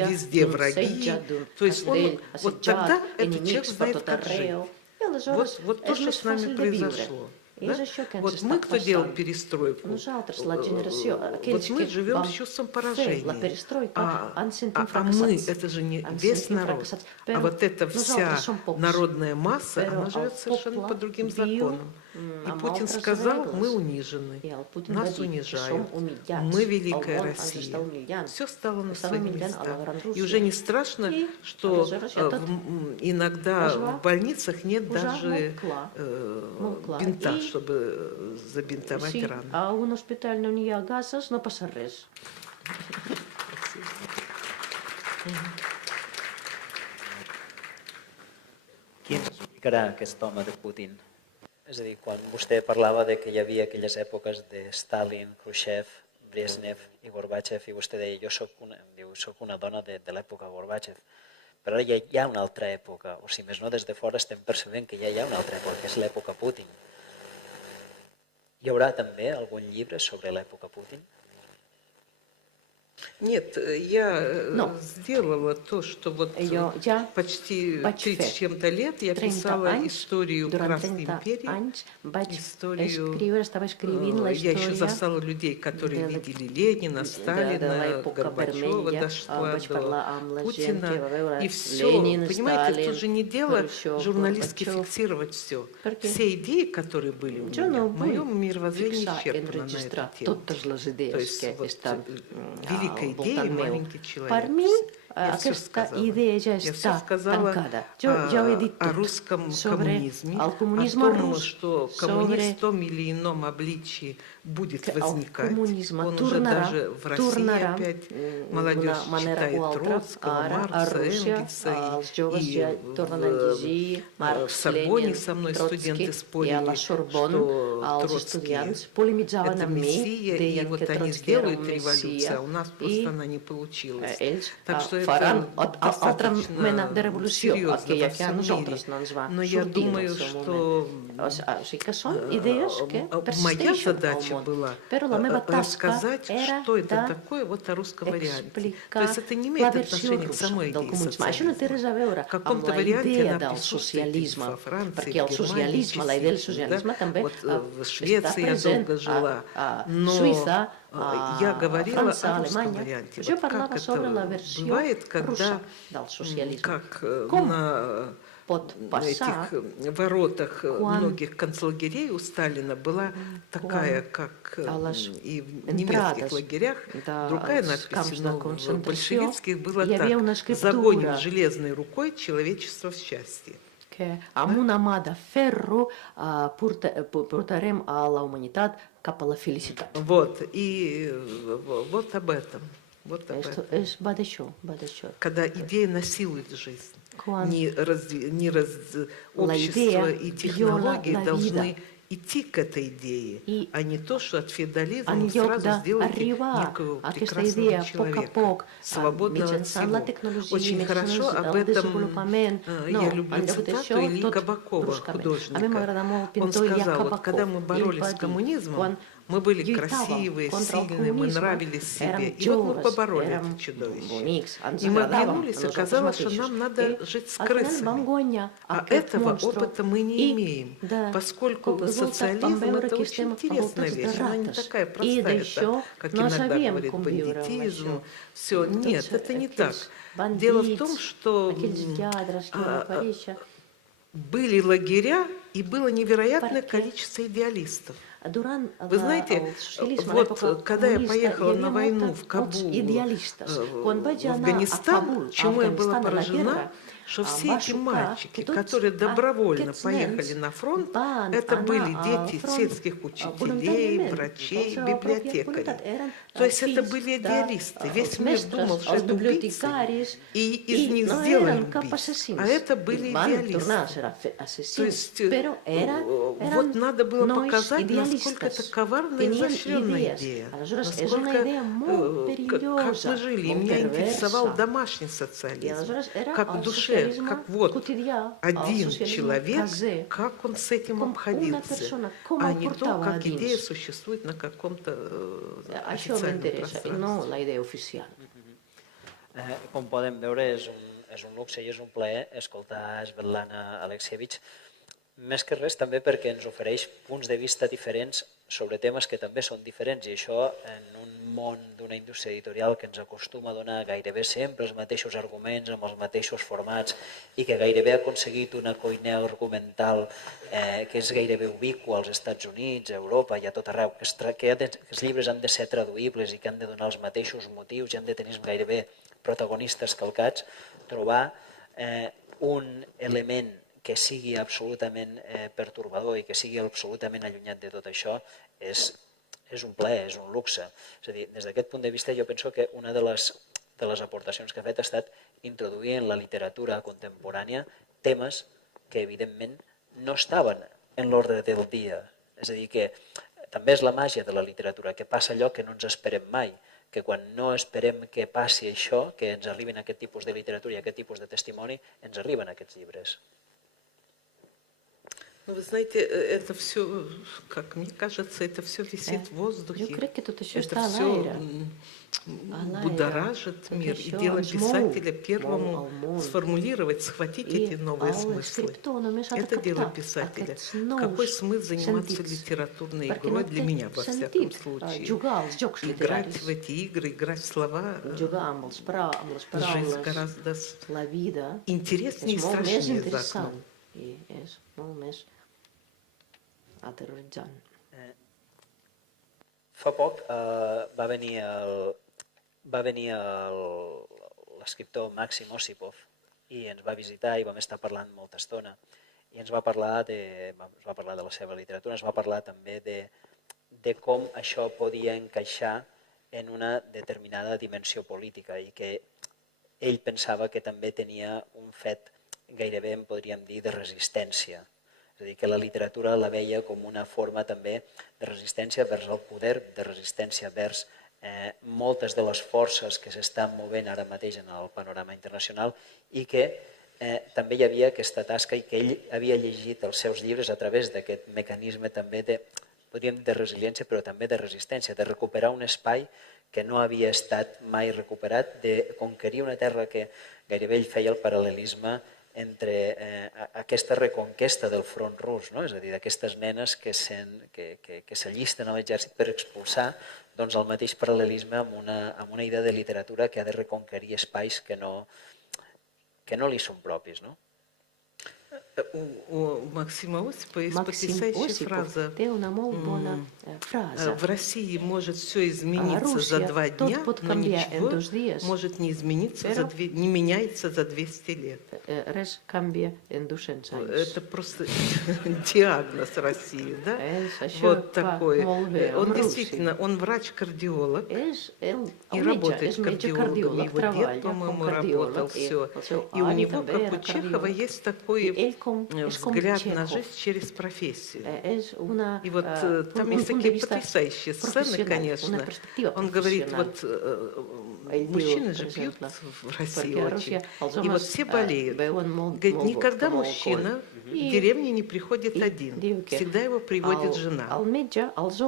везде враги. То есть он, вот тогда этот человек знает, как жить. Вот то, что с нами произошло. Да? Вот мы, кто делал перестройку, вот мы живем с чувством поражения. А мы, это же не весь народ, а вот эта вся народная масса, она живет совершенно по другим законам. И Путин сказал, мы унижены, нас унижают, мы великая Россия. Все стало на свои места. И уже не страшно, что иногда в больницах нет даже бинта, чтобы забинтовать раны. А un hospital no n'hi ha gases, no passa res. Qui ens explicarà aquest home de Putin? És a dir, quan vostè parlava de que hi havia aquelles èpoques de Stalin, Khrushchev, Brezhnev i Gorbachev, i vostè deia, jo soc una dona de l'època Gorbachev, però ara hi ha una altra època, o si més no, des de fora estem percebent que ja hi ha una altra època, que és l'època Putin. Hi haurà també algun llibre sobre l'època Putin? Нет, я сделала то, что вот почти 30 с чем-то лет я писала историю Красной империи, историю, я еще застала людей, которые видели Ленина, Сталина, Горбачева, дошла до Путина, и все, понимаете, это же не дело журналистски фиксировать все. Все идеи, которые были у меня, в моем мировоззрении исчерпаны на эту тему. То есть вот великая идея и маленький человек. Я все сказала о русском коммунизме, о том, что коммунист в том или ином обличии будет возникать. Он уже даже в России опять молодежь читает Троцкого, Маркса, Энгельса, и в Сорбоне со мной студенты спорили, что Троцкий это мессия, и вот они сделают революцию, а у нас просто она не получилась. Так что faran altra mena de revolució, aquella que a nosaltres no ens va sortir en el seu moment. O sigui que són idees que persisteixen al món. Però la meva tasca era d'explicar la versió russa del comunisme. Això no té res a veure amb la idea del socialisme, perquè el socialisme, la idea del socialisme també està present a Suïssa, Франция, Алемания. Я parlava sobre la versió russa del socialisme. Com pot passar в воротах многих концлагерей у Сталина была такая, как и в немецких лагерях, другая надпись, но в большевистских было так: «Загоним железной рукой человечество в счастье». que amb una mà de ferro portarem a la humanitat cap a la felicitat. Вот об этом. Va d'això. Когда идея насилует жизнь, Quan общество и технологии должны идти к этой идее, а не то, что от феодализма сразу сделать некого прекрасного человека, свободного от всего. Очень хорошо об этом я люблю цитату Ильи Кабакова, художника. Он сказал, вот когда мы боролись с коммунизмом, мы были красивые, сильные, мы нравились себе. И вот мы побороли это чудовище. И мы оглянулись, оказалось, что нам надо жить с крысами. А этого опыта мы не имеем, поскольку социализм — это очень интересная вещь. Она не такая простая, как иногда говорит бандитизм. Все. Нет, это не так. Дело в том, что были лагеря, и было невероятное количество идеалистов. Вы знаете, вот когда я поехала на войну в Кабул, в Афганистан, чему я была поражена, что все эти мальчики, которые добровольно поехали на фронт, это были дети сельских учителей, врачей, библиотекарей. То есть это были идеалисты. Весь мир думал, что это убийцы, и из них сделали убийц. А это были идеалисты. То есть вот надо было показать, насколько это коварная и изощренная идея. Насколько, как мы жили. И меня интересовал домашний социализм. Как в душе, как вот один человек, как он с этим обходился, а не то, как идея существует на каком-то официальном пространстве. Com podem veure, és un luxe i és un plaer escoltar Svetlana Alexievich, més que res també perquè ens ofereix punts de vista diferents sobre temes que també són diferents, i això en un món d'una indústria editorial que ens acostuma a donar gairebé sempre els mateixos arguments, amb els mateixos formats, i que gairebé ha aconseguit una coïnea argumental que és gairebé ubicua als Estats Units, a Europa i a tot arreu, que els llibres han de ser traduïbles i que han de donar els mateixos motius i han de tenir gairebé protagonistes calcats. Trobar un element que sigui absolutament pertorbador i que sigui absolutament allunyat de tot això és un plaer, és un luxe. És a dir, des d'aquest punt de vista jo penso que una de les aportacions que ha fet ha estat introduir en la literatura contemporània temes que evidentment no estaven en l'ordre del dia. És a dir, que també és la màgia de la literatura, que passa allò que no ens esperem mai, que quan no esperem que passi això, que ens arribin aquest tipus de literatura i aquest tipus de testimoni, ens arriben aquests llibres. Ну, вы знаете, это все, как мне кажется, это все висит в воздухе. Это все будоражит мир. И дело писателя первому сформулировать, схватить эти новые смыслы. Это дело писателя. Какой смысл заниматься литературной игрой для меня, во всяком случае? Играть в эти игры, играть в слова. Жизнь гораздо интереснее и страшнее за окном. Fa poc va venir l'escriptor Maxim Osipov i ens va visitar i vam estar parlant molta estona i ens va parlar de la seva literatura, ens va parlar també de com això podia encaixar en una determinada dimensió política i que ell pensava que també tenia un fet gairebé, en podríem dir, de resistència. És a dir, que la literatura la veia com una forma també de resistència vers el poder, de resistència vers moltes de les forces que s'estan movent ara mateix en el panorama internacional i que també hi havia aquesta tasca i que ell havia llegit els seus llibres a través d'aquest mecanisme també de, podríem dir, de resiliència, però també de resistència, de recuperar un espai que no havia estat mai recuperat, de conquerir una terra que gairebé ell feia el paral·lelisme entre aquesta reconquesta del front rus, no? És a dir, d'aquestes nenes que s'allisten a l'exèrcit per expulsar, doncs el mateix paral·lelisme amb una idea de literatura que ha de reconquerir espais que no li són propis. No? У Максима Осипа есть Максим потрясающая Осипов фраза. té una molt bona frase. В России может все измениться Русия за 2 tot дня, pot но canviar en ничего 2 dies, может не измениться Pero- не меняется за 200 лет. res canvia en 200 anys. Это просто диагноз России, да? Això Вот va такой. molt bé Он amb Rússia. действительно, он врач-кардиолог. El И metge, работает és metge кардиологом, cardiòleg, его дед, treballa com по-моему, cardiòleg, работал, все. el seu И у avi него, també как era у Чехова, cardiòleg. есть I такой ell és com взгляд на Txékhov. жизнь через профессию. És una, И вот там un есть punt de такие vista потрясающие сцены, professional, конечно. una perspectiva Он говорит, professional. вот Ell diu, мужчины per же пьют exemple, в России perquè a очень. Rússia els И вот homes все болеют. beuen molt, Говорит, molt никогда vodka, molt мужчина alcohol. в деревне не приходит I один. diu que Всегда его приводит жена el metge, als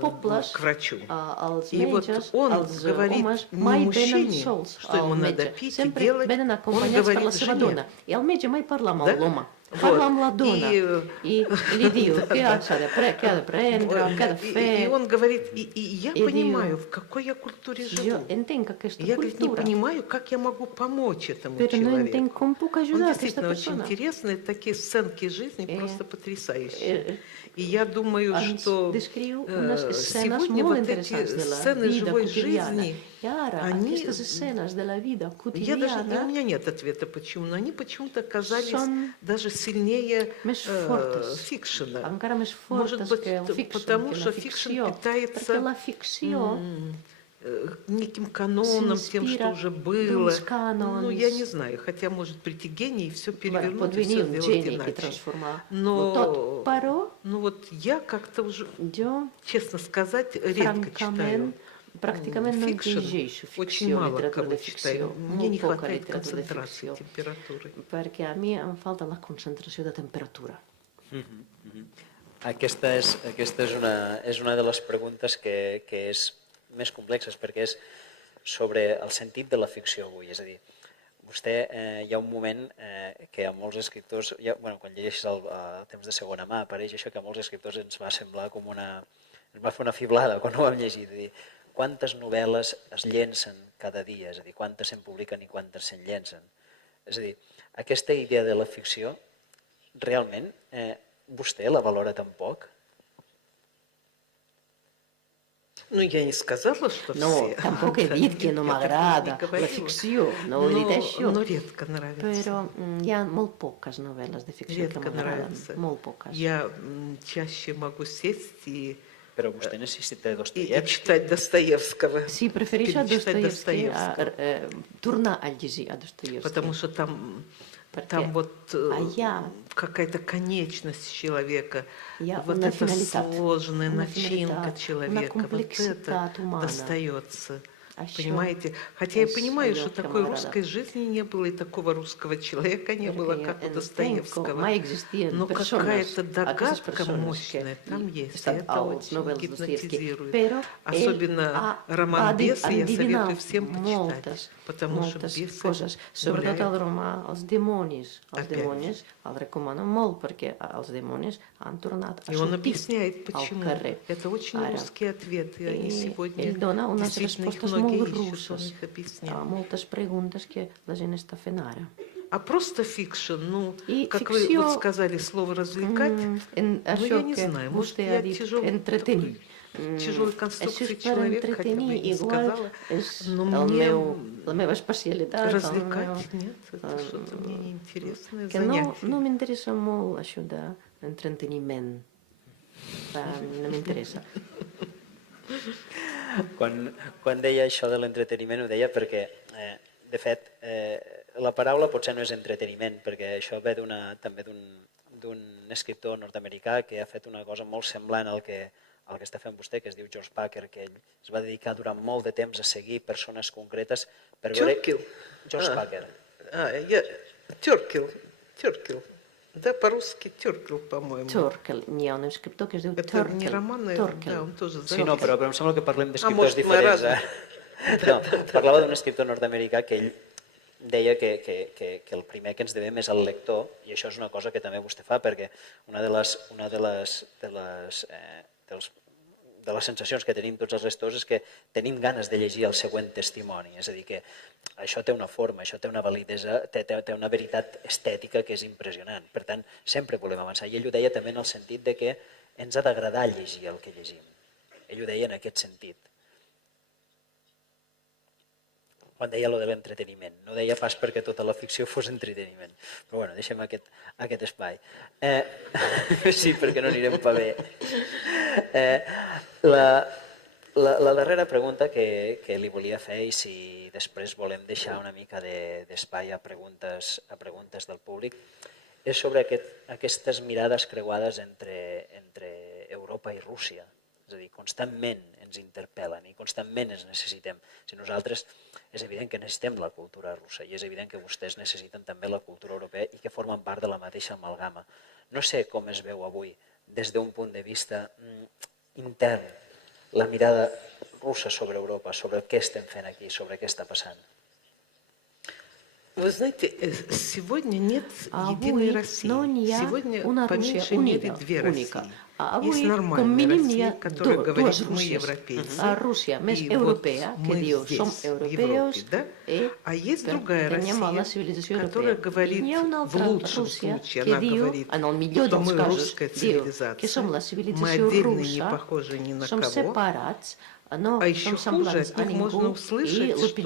pobles, к врачу. els И вот metges, он els говорит homes не mai venen мужчине, sols что ему al надо metge. пить и Sempre делать, venen он acompanyats per la говорит seva жене. dona. I el metge mai parla amb Да? l'home. Вот. Parla amb la dona. И- I li diu què ha de prendre, què ha de И fer. он говорит, и я И понимаю, в какой я культуре Jo живу. entenc aquesta Я, говорит, не cultura, понимаю, как я могу помочь этому però no человеку. entenc com puc Он ajudar aquesta действительно очень persona. интересный, такие сценки жизни просто потрясающие. Eh, И я думаю, ens что descriu unes escenes сегодня molt вот эти interessants de la сцены vida живой quotidiana. жизни, I ara, они- aquestes escenes de la vida у quotidiana меня нет ответа почему, но они почему-то казались Són даже сильнее més fortes, фикшена. encara més Может fortes быть, que el fiction, потому que что la фикшн ficció, perquè питается la ficció неким каноном, тем, что s'inspira уже было. d'uns cànons. Ну, я не знаю, хотя может прийти гений и все Pot перевернуть, и venir все un сделать geni que иначе. transformar Но, tot, però ну вот я как-то уже, jo, честно сказать, редко читаю. francament, pràcticament no Фикшн llegeixo очень ficció, мало literatura кого de читаю. ficció, Мне не molt poca хватает literatura de концентрации, ficció, температуры. perquè a mi em falta la concentració de temperatura. Aquesta és una de les preguntes que és més complexes, perquè és sobre el sentit de la ficció avui. És a dir, vostè, hi ha un moment que a molts escriptors, quan llegeixes el Temps de segona mà, apareix això que a molts escriptors ens va semblar com ens va fer una fiblada quan ho vam llegir, de dir, quantes novel·les es llencen cada dia, és a dir, quantes se'n publiquen i quantes se'n llencen. És a dir, aquesta idea de la ficció, realment, vostè la valora tan poc? Ну, я не сказала, что No, все. tampoc he dit que no Я такого m'agrada не la говорила. ficció, no he dit això. Но редко нравится. Però hi ha molt poques novel·les de ficció que Редко m'agraden, нравится. molt poques. Я чаще могу сесть и Però vostè necessita и Dostoievski. читать Достоевского. Sí, prefereixo a Перечитать Dostoievski, Достоевского. tornar a llegir a Dostoievski. Потому что там Perquè вот allà какая-то конечность человека, hi ha вот una эта finalitat, сложная una начинка finalitat, una человека, вот это complexitat humana. достается. Això Понимаете? Хотя я és понимаю, allò что que такой m'agrada. русской жизни не было, и такого русского человека не было, Perquè как у entenc que Достоевского. mai existien Но persones, какая-то aquestes догадка persones мощная que там есть, и estan это als очень novel·les de Dostoievski. гипнотизирует. Però Особенно роман «Бесы» я советую всем почитать, moltes, потому что moltes «Бесы» coses, sobretot el romà Els dimonis. Els Опять. dimonis el recomano molt perquè els dimonis han tornat a И он sortir объясняет, al почему. carrer. Это очень Ara. русские ответы, и они I сегодня ell dona unes действительно их respostes многие molt ищут, он russes их объясняет. a moltes preguntes que la gent està fent ara. А просто фикшн, ну, И как фиксио- вы вот сказали, слово «развлекать», En ну, això я не que знаю, может, vostè я ha dit, тяжелый, entretenir. тяжелой Això конструкции és per человек, хотя бы и entretenir, не igual сказала, és но la meva especialitat, el meu... развлекать нет, это что-то мне неинтересное Que no занятие. m'interessa molt això d'entreteniment. No m'interessa. Quan deia això de l'entreteniment ho deia perquè, de fet, la paraula potser no és entreteniment, perquè això ve també d'un escriptor nord-americà que ha fet una cosa molt semblant al que està fent vostè, que es diu George Packer, que ell es va dedicar durant molt de temps a seguir persones concretes per veure... Тюркил? George Packer. Тюркил. Да, по-русски Тюркил, по-моему. Torkel. Hi ha un escriptor que es diu Это Torkel. не роман, да, Torkel. он тоже Sí, no, però em sembla que parlem d'escriptors может, мы diferents. разные. No, parlava d'un escriptor nord-americà que ell deia que el primer que ens devem és el lector, i això és una cosa que també vostè fa, perquè dels de les sensacions que tenim tots els lectors és que tenim ganes de llegir el següent testimoni, és a dir, que això té una forma, això té una validesa, té una veritat estètica que és impressionant. Per tant, sempre volem avançar. I ell ho deia també en el sentit de que ens ha d'agradar llegir el que llegim. Ell ho deia en aquest sentit. Quan deia allò de l'entreteniment. No deia pas perquè tota la ficció fos entreteniment. Però bueno, deixem aquest espai. Sí, perquè no anirem pa bé. La darrera pregunta que li volia fer, i si després volem deixar una mica d'espai a preguntes del públic, és sobre aquestes mirades creuades entre Europa i Rússia. És a dir, constantment ens interpel·len i constantment ens necessitem. Si nosaltres, és evident que necessitem la cultura russa i és evident que vostès necessiten també la cultura europea i que formen part de la mateixa amalgama. No sé com es veu avui, des d'un punt de vista intern, la mirada russa sobre Europa, sobre què estem fent aquí, sobre què està passant. Вы знаете, сегодня нет единой России. Сегодня по меньшей мере две России. Есть нормальная Россия, которая говорит, мы европейцы, и вот мы здесь, в Европе, да? А есть другая Россия, которая говорит, в лучшем случае, она говорит, что мы русская цивилизация, мы отдельные, не похожи ни на кого. А еще хуже, от них можно услышать, что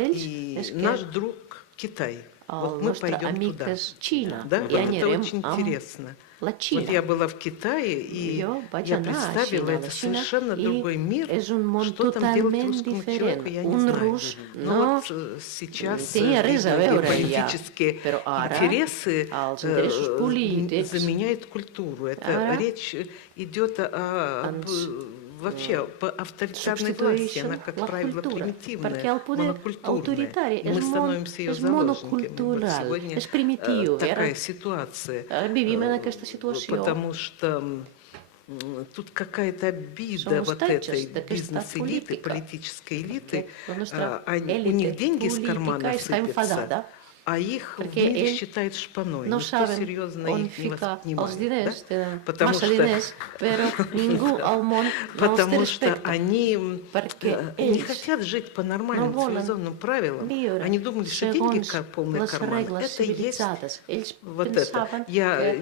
и наш друг Китай. Вот мы пойдем туда. Да? Вот это очень интересно. Вот я была в Kitае, и я представила, это совершенно другой мир. Что там делать русскому человеку, я не знаю. Но вот сейчас политические интересы заменяют культуру. Это речь идет вообще по авторитарной власти, она, как правило, примитивная, монокультурная. И мы становимся ее заложниками. Вот сегодня такая ситуация, потому что тут какая-то обида вот этой бизнес-элиты, политической элиты. У них деньги из кармана сыпятся, а их в мире считают шпаной. Никто серьезно их не воспринимает. Да? Потому что они не хотят жить по нормальным цивилизованным правилам. Они думали, что деньги полный карман. Это есть вот это. Я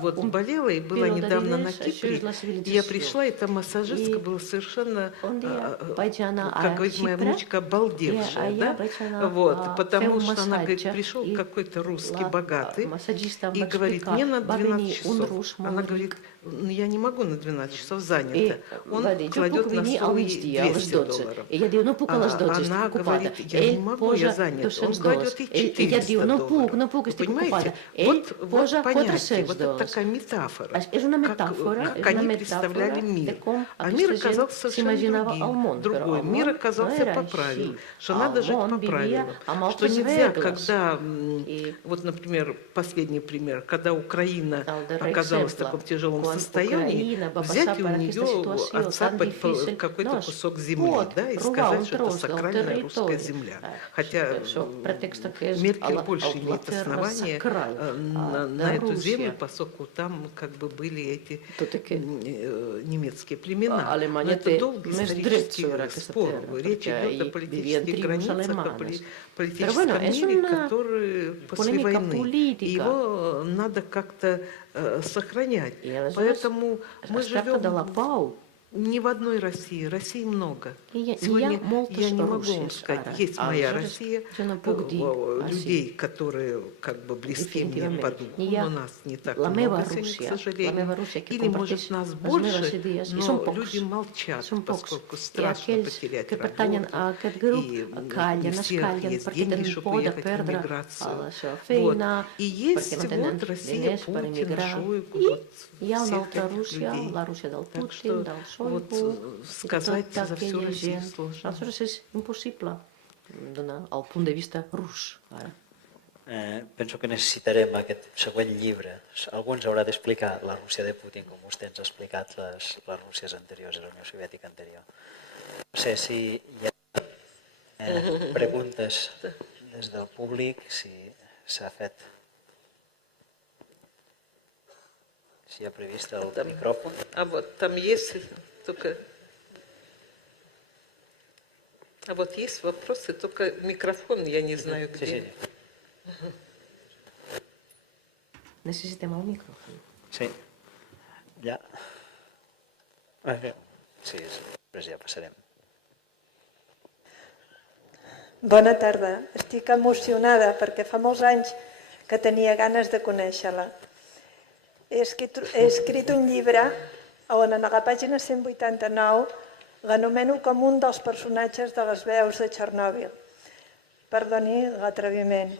вот болела и была недавно на Кипре. Я пришла, и там массажистка была совершенно, как говорит моя внучка, обалдевшая. Да? Вот, потому что она говорит, пришел какой-то русский богатый и говорит, мне на 12 часов. Она говорит, я не могу на 12 часов, занято. Он кладет на стол ей $200. Она говорит, я не могу, я занят. Он кладет ей $400. Вы понимаете? Вот понятие, вот это такая метафора, как они представляли мир. А мир оказался совершенно другой. Мир оказался по правилам, что надо жить по правилам, что нельзя, когда, вот, например, последний пример, когда Украина оказалась в таком тяжелом состоянии, взять у нее, отцапать какой-то кусок земли, да, и сказать, что это сакральная русская земля. Хотя Меркель больше имеет основания на эту землю, поскольку там как бы были эти немецкие племена. Но это долгий исторический спор. Речь идет о политических границах, о политическом мире, который после войны. И его надо как-то сохранять. Поэтому мы живем не в одной России, России много. Сегодня я не могу вам сказать, есть моя Россия, людей, которые как бы близки мне по духу, но нас не так много сегодня, к сожалению. Или, может, нас больше, но люди молчат, поскольку страшно потерять работу. И не всех есть деньги, чтобы уехать в эмиграцию. Вот. И есть вот Россия, Путин, Шойгу, вот всех таких людей. Так что вот сказать за всю Россию sложно. Aleshores és impossible donar el punt de vista rus ara. Penso que necessitarem aquest següent llibre. Algú ens haurà d'explicar la Rússia de Putin com vostè ens ha explicat les Rússies anteriors, la Unió Soviètica anterior. No sé si hi ha preguntes des del públic, si s'ha fet. si hi ha previst el micròfon. А вот там есть только... А вот есть вопросы, только микрофон я не знаю Sí, где. sí. Necessitem el micròfon. Sí. Ja. Sí, després ja passarem. Bona tarda. Estic emocionada perquè fa molts anys que tenia ganes de conèixer-la. He escrit un llibre on a la pàgina 189 l'anomeno com un dels personatges de les veus de Txernòbil. Perdoni l'atreviment.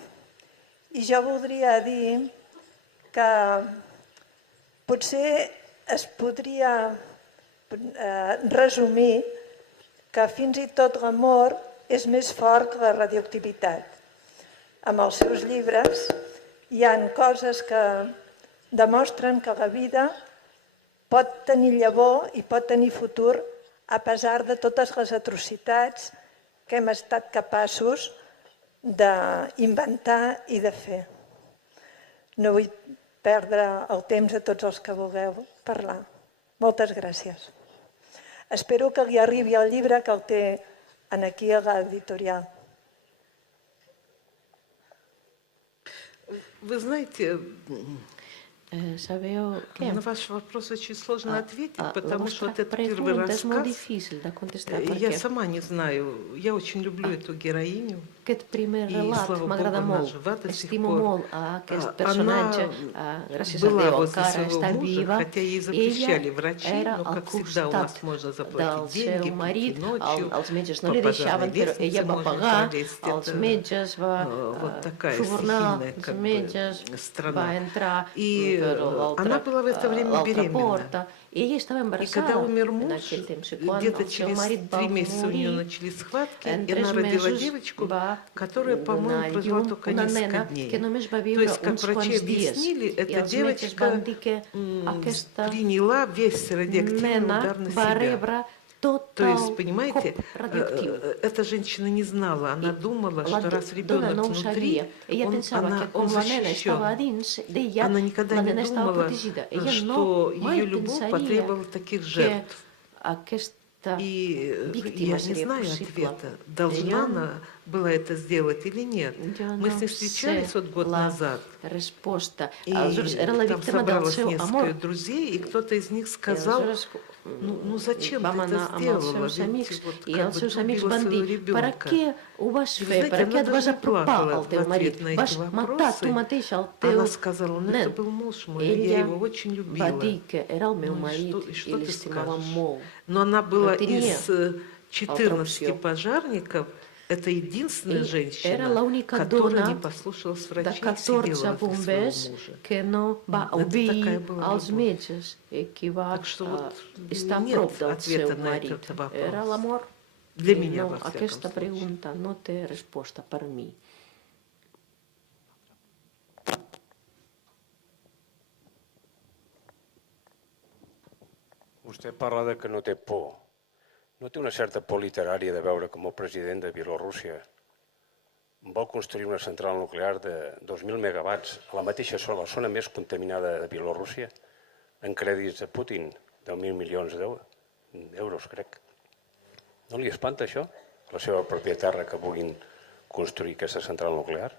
I jo voldria dir que potser es podria resumir que fins i tot l'amor és més fort que la radioactivitat. Amb els seus llibres hi ha coses que demostren que la vida pot tenir llavor i pot tenir futur a pesar de totes les atrocitats que hem estat capaços d'inventar i de fer. No vull perdre el temps de tots els que vulgueu parlar. Moltes gràcies. Espero que li arribi el llibre que el té aquí a l'editorial. Вы знаете, Sabeu què? на ваш вопрос очень сложно ответить, La потому что вот vostra этот первый pregunta és molt рассказ, difícil de contestar я perquè сама не знаю, я очень люблю эту героиню. aquest primer I, relat слава m'agrada Богу, она molt. жива до сих Estimo пор. molt a aquest Она personatge, gràcies a была Déu возле encara своего està мужа, viva. хотя ей запрещали Ella врачи, era но, al как всегда, у нас costat можно del заплатить деньги, seu marit, прийти ночью, els metges no по li пожарной deixaven, però ella лестнице va можно pagar, пролезть. els Это metges va вот такая subornar стихийная els как бы metges, страна. va entrar И per она была в это время l'altra беременна. porta. I ella estava И когда embarassada умер en муж, aquell temps. I quan где-то el seu через marit va 3 месяца у нее morir, начались схватки, en и 3 она родила mesos девочку, va которая, по-моему, donar прожила llum только una несколько nena дней. que només va То viure есть, как uns врачи quants dies. объяснили, I эта els metges van dir que aquesta приняла весь радиоактивный nena удар на va себя. rebre tot То есть, el понимаете, cop radioactiu. эта женщина не знала, она думала, La что раз dona ребенок no ho внутри, sabia. Ella pensava que он com la nena estava защищен. dins d'ella, Она никогда la не nena estava думала, protegida. Ella что no mai ее любовь pensaria потребовала таких que жертв. aquesta И víctima я не seria знаю possible. ответа, должна она была это сделать или нет. Jo Мы no с ней встречались sé вот год la назад, resposta. и Aleshores, era la там víctima del собралось seu несколько amor. друзей, и кто-то из них I сказал, aleshores ну зачем ты vam это anar amb els сделала, seus ведь amics вот i как els бы seus ты amics убила van своего dir per ребенка. què ho vas И вы fer, знаете, per она què et vas даже не apropar плакала al в teu marit, ответ на эти vas matar tu вопросы. mateix el teu Она сказала, ну это nen. был муж мой, я Ella его очень va любила. dir que era el meu Ну marit и i что ты l'estimava скажешь? molt. Но она была tenia из 14 opció. пожарников, это единственная Era женщина, l'única которая не dona послушалась de врачей и 14 сидела возле bombers своего мужа. que no va Это obir такая была als любовь. metges i qui va Так что вот estar a нет prop del ответа seu на marit. этот вопрос. Era l'amor? Для I меня, no, во всяком aquesta случае. pregunta no té resposta per mi. Vostè parla de que no té por. No té una certa por literària de veure com el president de Bielorússia vol construir una central nuclear de 2.000 megawatts a la mateixa zona, la zona més contaminada de Bielorússia, en crèdits de Putin, 10.000 milions d'euros, crec. No li espanta això, la seva pròpia terra, que vulguin construir aquesta central nuclear?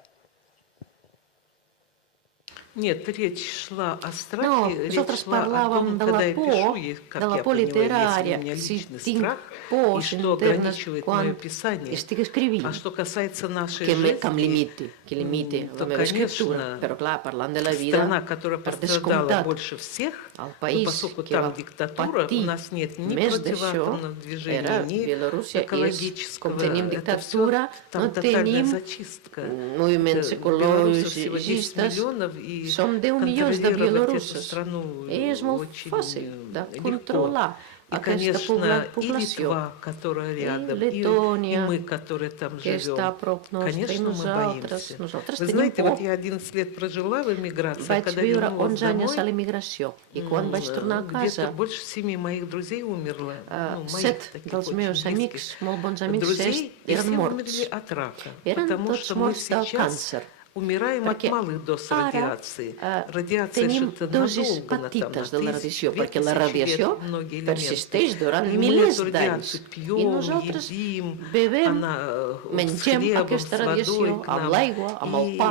Нет, речь шла о No, страхе, речь nosaltres шла о parlàvem том, de когда la я пишу, и, por, как de la я por поняла, есть у literària, меня si личный tinc страх, и pors что internes ограничивает мое quan писание. estic escrivint, А что касается нашей que жизни, em limiti, que limiti то, la meva escriptura. конечно, Però clar, parlant de la vida, страна, которая per пострадала descomptat, больше всех, el но país поскольку que там va диктатура, у patir нас нет ни més d'això противоатомного движения, era ни Bielorússia. экологического. Com tenim Это dictadura, все, там no тотальная tenim зачистка. moviments Белорусов всего 10 ecologistes. миллионов, и Som 10 milions de контролировать эту bielorussos. страну I és molt очень fàcil de легко. controlar И, aquesta конечно, и població. Литва, которая рядом, и Letònia, мы, которые там que està a живем. prop nostre, i Конечно, мы nosaltres. боимся. Nosaltres Вы tenim знаете, por. вот я 11 лет прожила в эмиграции, Vaig когда viure вернулась 11 anys a домой, l'emigració i quan vaig tornar a где-то casa, больше 7 моих друзей умерло. Моих 7 таких dels очень meus близких amics, molt bons amics, друзей, и eren все morts. умерли от рака. Eren Потому tots что мы morts del сейчас càncer. умираем от Perquè малых доз ara радиации. Радиация tenim это dosis надолго, на petites de la radiació, тысячи, perquè la тысячи radiació лет многие persisteix элементы. durant И мы milers эту d'anys. радиацию I пьем, nosaltres едим, bevem, она с mengem хлебом, aquesta с водой radiació к amb нам. l'aigua, amb el pa.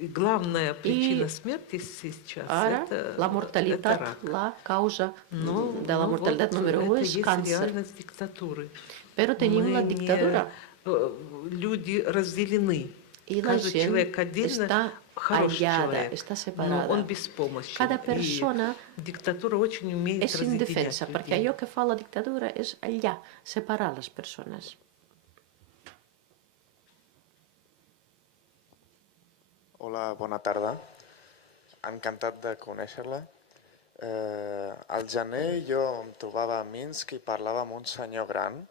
И главная причина смерти сейчас Ara, это la mortalitat, рак. la causa de la mortalitat вот número 1 это és есть càncer. реальность диктатуры. Però tenim la Мы dictadura. люди разделены. I la Каждый gent человек отдельно està хороший aïllada, человек, està но separada. он беспомощен. Cada persona И диктатура очень умеет és indefensa, разъединять perquè людей. allò que fa la dictadura és aïllar, separar les persones. Hola, bona tarda. Encantat de conèixer-la. Al gener jo em trobava a Minsk i parlava amb un senyor gran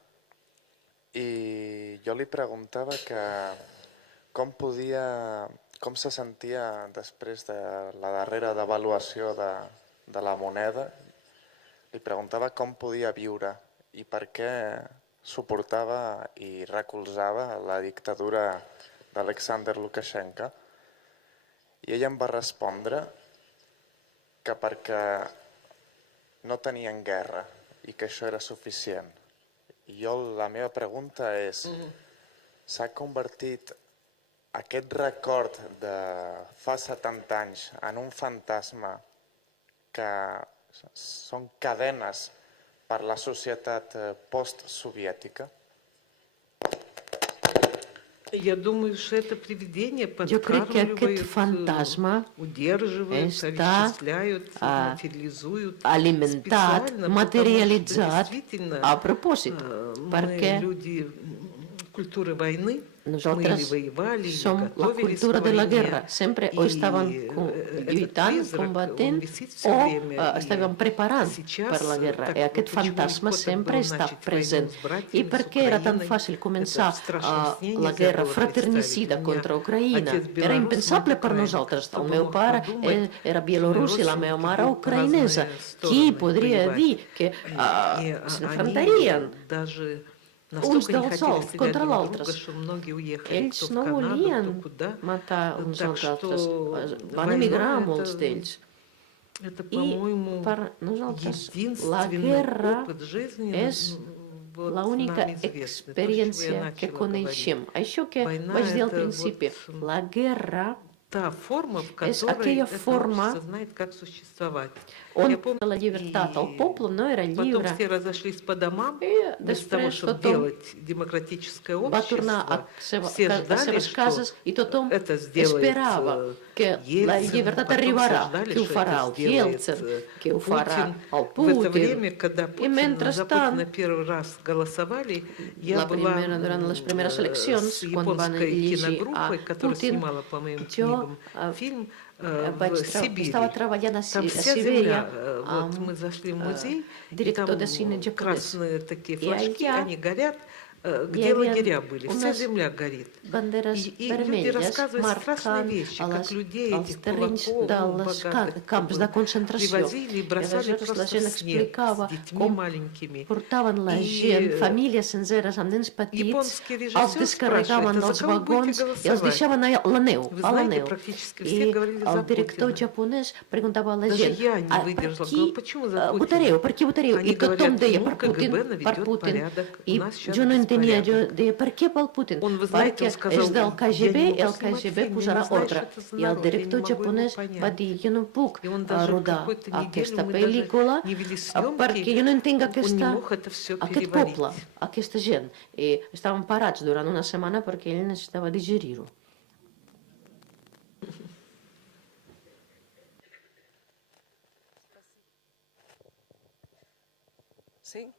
i jo li preguntava com se sentia després de la darrera devaluació de la moneda. Li preguntava com podia viure i per què suportava i recolzava la dictadura d'Alexander Lukashenko. I ella em va respondre que perquè no tenien guerra i que això era suficient. I la meva pregunta és, s'ha convertit aquest record de fa 70 anys en un fantasma que són cadenes per la societat postsoviètica? Я думаю, что это привидение Jo crec que aquest подкармливают, fantasma удерживают, està овеществляют, материализуют alimentat, специально, materialitzat потому что действительно a propòsit, мы perquè люди культуры войны, nosaltres som la cultura de la guerra. Sempre o estàvem lluitant, combatent, o estàvem preparant per la guerra. I aquest fantasma sempre està present. I per què era tan fàcil començar la guerra fraternicida contra Ucraïna? Era impensable per nosaltres. El meu pare era bielorús i la meva mare ucraïnesa. Qui podria dir que s'enfrontarien uns dels altres contra l'altre? Ells no volien matar uns als altres, van emigrar molts d'ells. I per nosaltres la guerra és l'única experiència que coneixem. Això que vaig dir al principi, la guerra és aquella forma on la llibertat, el poble no era lliure. I després tothom va tornar a les seves cases i tothom esperava que la llibertat arribarà, que ho farà el Yeltsin, que ho farà el Putin. I mentrestant, durant les primeres eleccions, quan van elegir a Putin, jo estava treballant a Sibèria amb director de cine japonès. I allà hi havia unes banderes vermelles marcant els terrenys dels camps de concentració. I aleshores la gent explicava com portaven la gent, famílies senceres amb nens petits, els descarregaven dels vagons i els deixaven a la neu. I el director japonès preguntava a la gent, per qui votareu? Per qui votareu? I tothom deia, per Putin. I jo no entenia, jo deia, per què pel Putin? Perquè és del KGB i el KGB posarà ordre. I el director japonès va dir, jo no puc rodar aquesta pel·lícula perquè jo no entenc aquest poble, aquesta gent. I estaven parats durant una setmana perquè ell necessitava digerir-ho. Sí?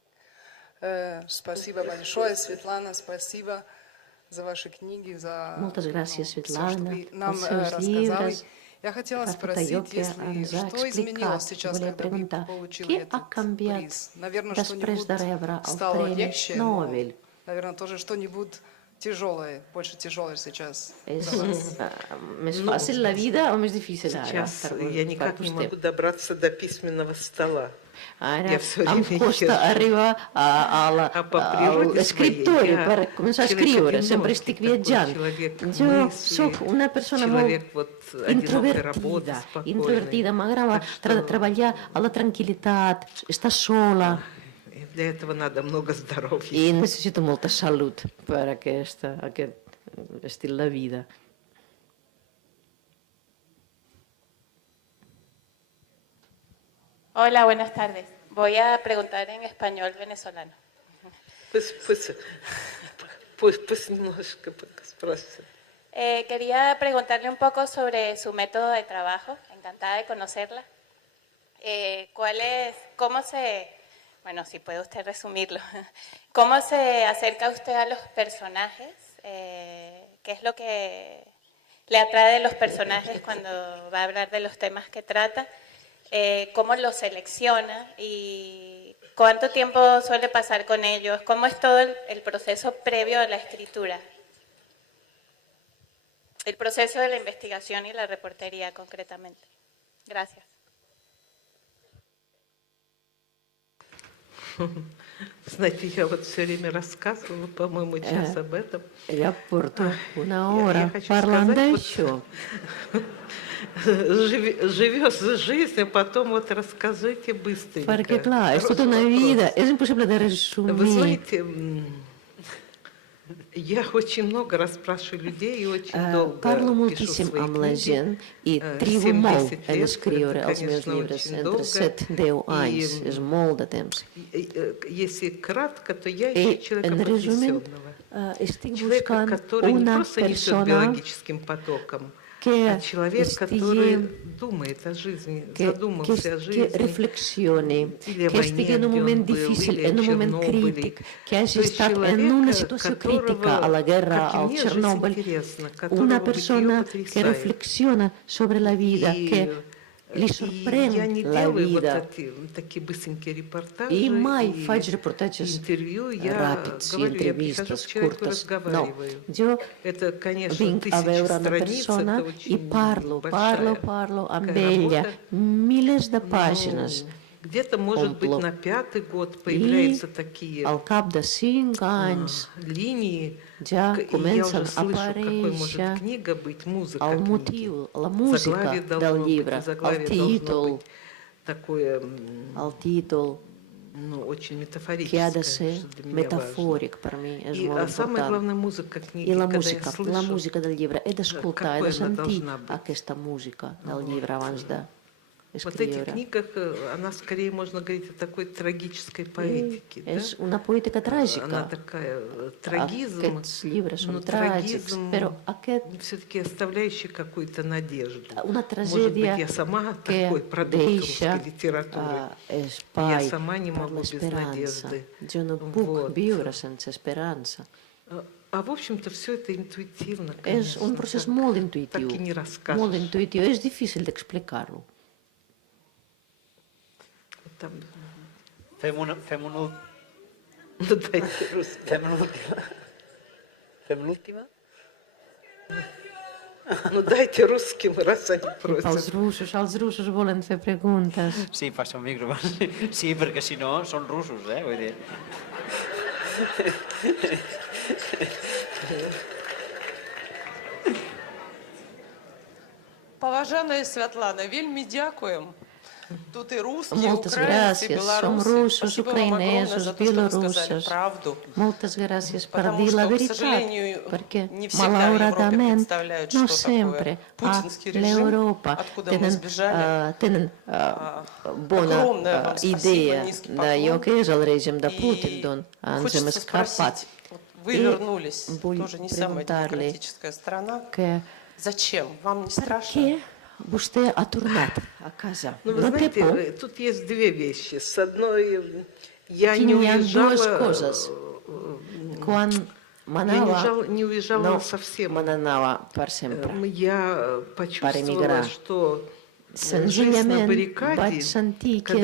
Спасибо большое, Светлана, спасибо за ваши книги, за Moltes gràcies, все, что Svetlana, вы нам pels seus рассказали. llibres, Я хотела per tot allò спросить, que ens ha что изменилось explicat. сейчас, Volia когда вы preguntar, получили què этот ha canviat приз? Наверное, després de что-нибудь rebre el стало Premi легче, но, Nobel? наверное, тоже что-нибудь тяжелая, больше тяжелая сейчас És за вас? més fàcil la vida o més difícil ara? Сейчас я per никак не vostè? могу добраться до письменного стола. Ara Ja всё em время costa езжу. arribar по природе l'escriptori своей per я començar a человек escriure, одинокий, sempre estic такой viatjant. человек Jo мысли, sóc una persona molt человек вот одинокой работы, introvertida, спокойной. m'agrada treballar a la tranquil·litat, estar sola, И для этого надо много здоровья. i necessito molta salut per aquest estil de vida. Hola, buenas tardes. Voy a preguntar en español venezolano. Пусть немножко спросят. Quería preguntarle un poco sobre su método de trabajo. Encantada de conocerla. Bueno, si puede usted resumirlo, ¿cómo se acerca usted a los personajes? ¿Qué es lo que le atrae de los personajes cuando va a hablar de los temas que trata? ¿Cómo los selecciona y cuánto tiempo suele pasar con ellos? ¿Cómo es todo el proceso previo a la escritura? El proceso de la investigación y la reportería concretamente. Gracias. Знаете, я вот все время рассказывала, по-моему, час об этом. Ja porto una Я hora хочу parlant сказать, d'això. Живешь жизнь, а потом вот расскажите быстренько. Perquè, clar, és tota una vida, és impossible de Вы resumir. знаете, я очень много расспрашиваю людей и очень долго Parlo пишу moltíssim свои amb la книги. gent i trigo 7-10 molt лет, en escriure это, els meus конечно, llibres, очень entre долго. 7-10 anys, és molt de temps. Если кратко, то я I, ищу человека en resum, просвещенного. estic Человека, buscant который не una просто несет persona биологическим потоком, que а человек, который estigui думает о жизни, que задумался о жизни. reflexioni, Или о que estigui en un войне, moment где он был, difícil, или о en un moment Чернобыле. crític, que hagi То есть estat en человека, una situació crítica, a la guerra, как и al мне, жизнь Chernobyl, интересна, una которого бытие persona que потрясает. reflexiona sobre la vida, que li И я sorprèn не la делаю вот vida. такие быстренькие репортажи I mai и faig reportatges интервью. Я ràpids i говорю, я прихожу entrevistes к человеку, curtes. No, разговариваю. jo Это, конечно, vinc a 1000 veure una страниц, persona это i очень parlo большая amb такая ella, работа. milers de Ну, pàgines. где-то, может быть, Ompló. на 5-й год I появляются такие al cap de 5 anys линии. ja И я comencen уже a слышу, какой может aparèixer книга быть, музыка el книги. motiu, la música Заглавие del должно быть, llibre, и заглавие el должно títol, быть такое, el títol, ну, очень que ha метафорическое, de ser что для меня важно. metafòric per mi, és И, molt самая important. главная музыка книги, I la когда música, я слышу, la música del llibre, he d'escoltar, he de какой она sentir должна быть. aquesta música del llibre abans de Вот в этих escriure. книгах она скорее, можно говорить, о такой трагической поэтике. Да? És una poètica Она tràgica. такая, трагизм, Aquests llibres són но tràgics, трагизм però aquest, все-таки оставляющий какую-то надежду. una Может быть, tragèdia я сама que такой продукт deixa русской литературы. espai Я сама не per могу без l'esperança. надежды. Jo no puc Вот. viure sense esperança. А в общем-то все это интуитивно, És конечно. un procés так- molt intuitiu, Так и не molt расскажешь. intuitiu. És difícil d'explicar-lo. Там, Fem una ну, дайте. Fem l'última? Ну дайте русским, раз они Els просят. russos volen fer preguntes. Sí, passa el micro. Sí, perquè si no són russos, vull dir. Паважаная Святлана, вельмі дзякуем. Тут и русские, Moltes украинцы, gràcies. Som белорусы. russos, Спасибо вам огромное ucraïnesos, за то, что вы сказали bielorussos. правду. Moltes gràcies per Потому dir la что, к veritat, сожалению, perquè не всегда в Европе malauradament представляют, no что sempre такое a путинский режим, l'Europa откуда мы сбежали. tenen bona Огромное вам спасибо, idea низкий d'allò поклон. que és el règim de И Putin, d'on ens hem хочется escapat. спросить, вот вы И вернулись, vull тоже не самая preguntar-li демократическая страна. Que Зачем? Вам не per страшно? què vostè ha tornat a casa? Ну, вы No té знаете, por? тут есть две вещи. С одной, я Aquí не n'hi ha dues уезжала, coses. Quan я m'anava, не уезжала no совсем. me n'anava per sempre. Я emigrar. почувствовала, что Senzillament vaig sentir que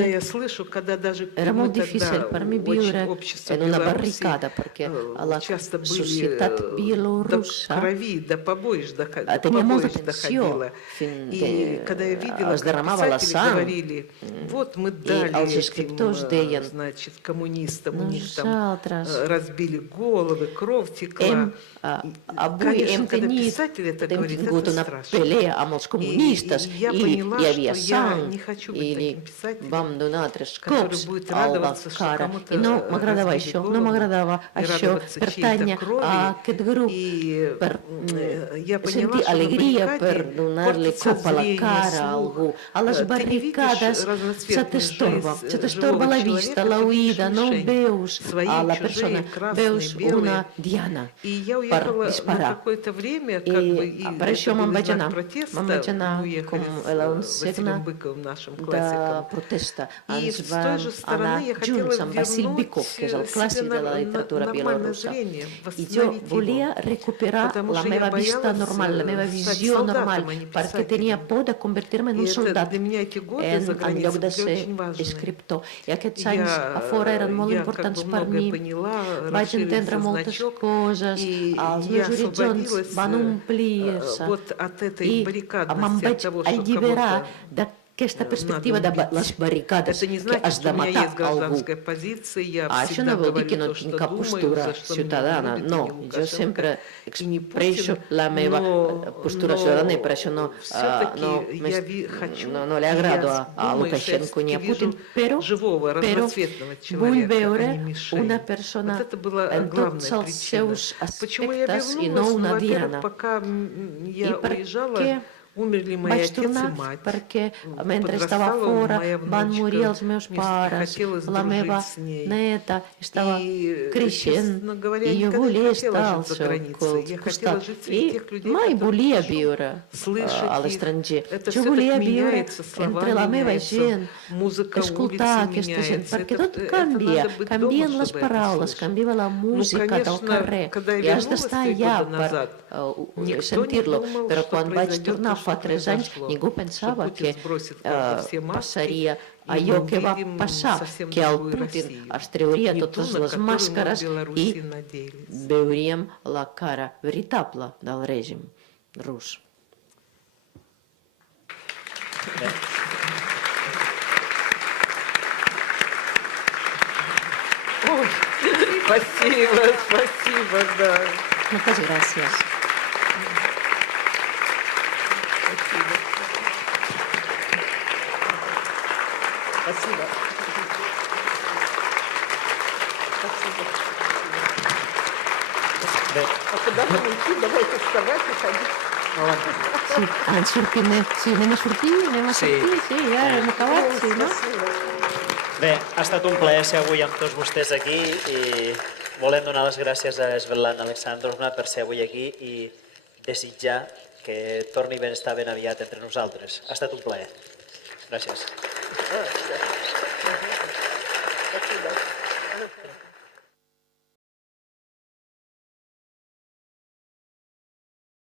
era molt difícil per mi viure en una barricada, perquè a la societat bielorussa tenia molta tensió, es derramava la sang, i els escriptors deien: nosaltres avui hem tingut una pelea amb els comunistes i hi havia sang i vam donar 3 cops a la cara i no m'agradava això, pertànyer a aquest grup, per sentir alegria, per donar-li cop a la cara a algú. A les barricades se t'estorba la vista, l'oïda, no veus a la persona, veus una diana per disparar. I per això me'n vaig anar com un signe de protesta. Ens vam anar junts amb Vassil Bykov, que és el clàssic de la literatura bielorussa. I jo volia recuperar la meva vista normal, la meva visió normal, perquè tenia por de convertir-me en un soldat en lloc de ser escriptor. I aquests anys a fora eren molt importants per mi. Vaig entendre moltes coses, els meus horitzons van omplir-se i me'n vaig alliberar d'aquesta perspectiva de les barricades, que has de matar algú. Això no vol dir que no tinc cap postura ciutadana, no. Jo sempre expresso la meva postura ciutadana i per això no li agrado a Lukashenko ni a Putin, però vull veure una persona en tots els seus aspectes i no una diana. I per què vaig tornar? Perquè mentre estava fora van morir els meus pares, la meva neta estava creixent i jo volia estar al seu costat. I mai volia viure a l'estranger. Jo volia viure entre la meva gent, escoltar aquesta gent, perquè tot canvia. Canvien les paraules, canvia la música del carrer i has d'estar allà per sentir-lo. Però quan vaig tornar fa 3 anys, ningú pensava que passaria allò que va passar, que el Putin es trauria totes les màscares i veuríem la cara veritable del règim rus. Спасибо, да. Moltes gràcies. Спасибо. А куда нам идти? Давайте вставать и ходить. Sí, anem a sortir, ja hem acabat, sí, no? Bé, ha estat un plaer ser avui amb tots vostès aquí i volem donar les gràcies a Svetlana Alexandrovna per ser avui aquí i desitjar que torni a estar ben aviat entre nosaltres. Ha estat un plaer. Gràcies. Спасибо.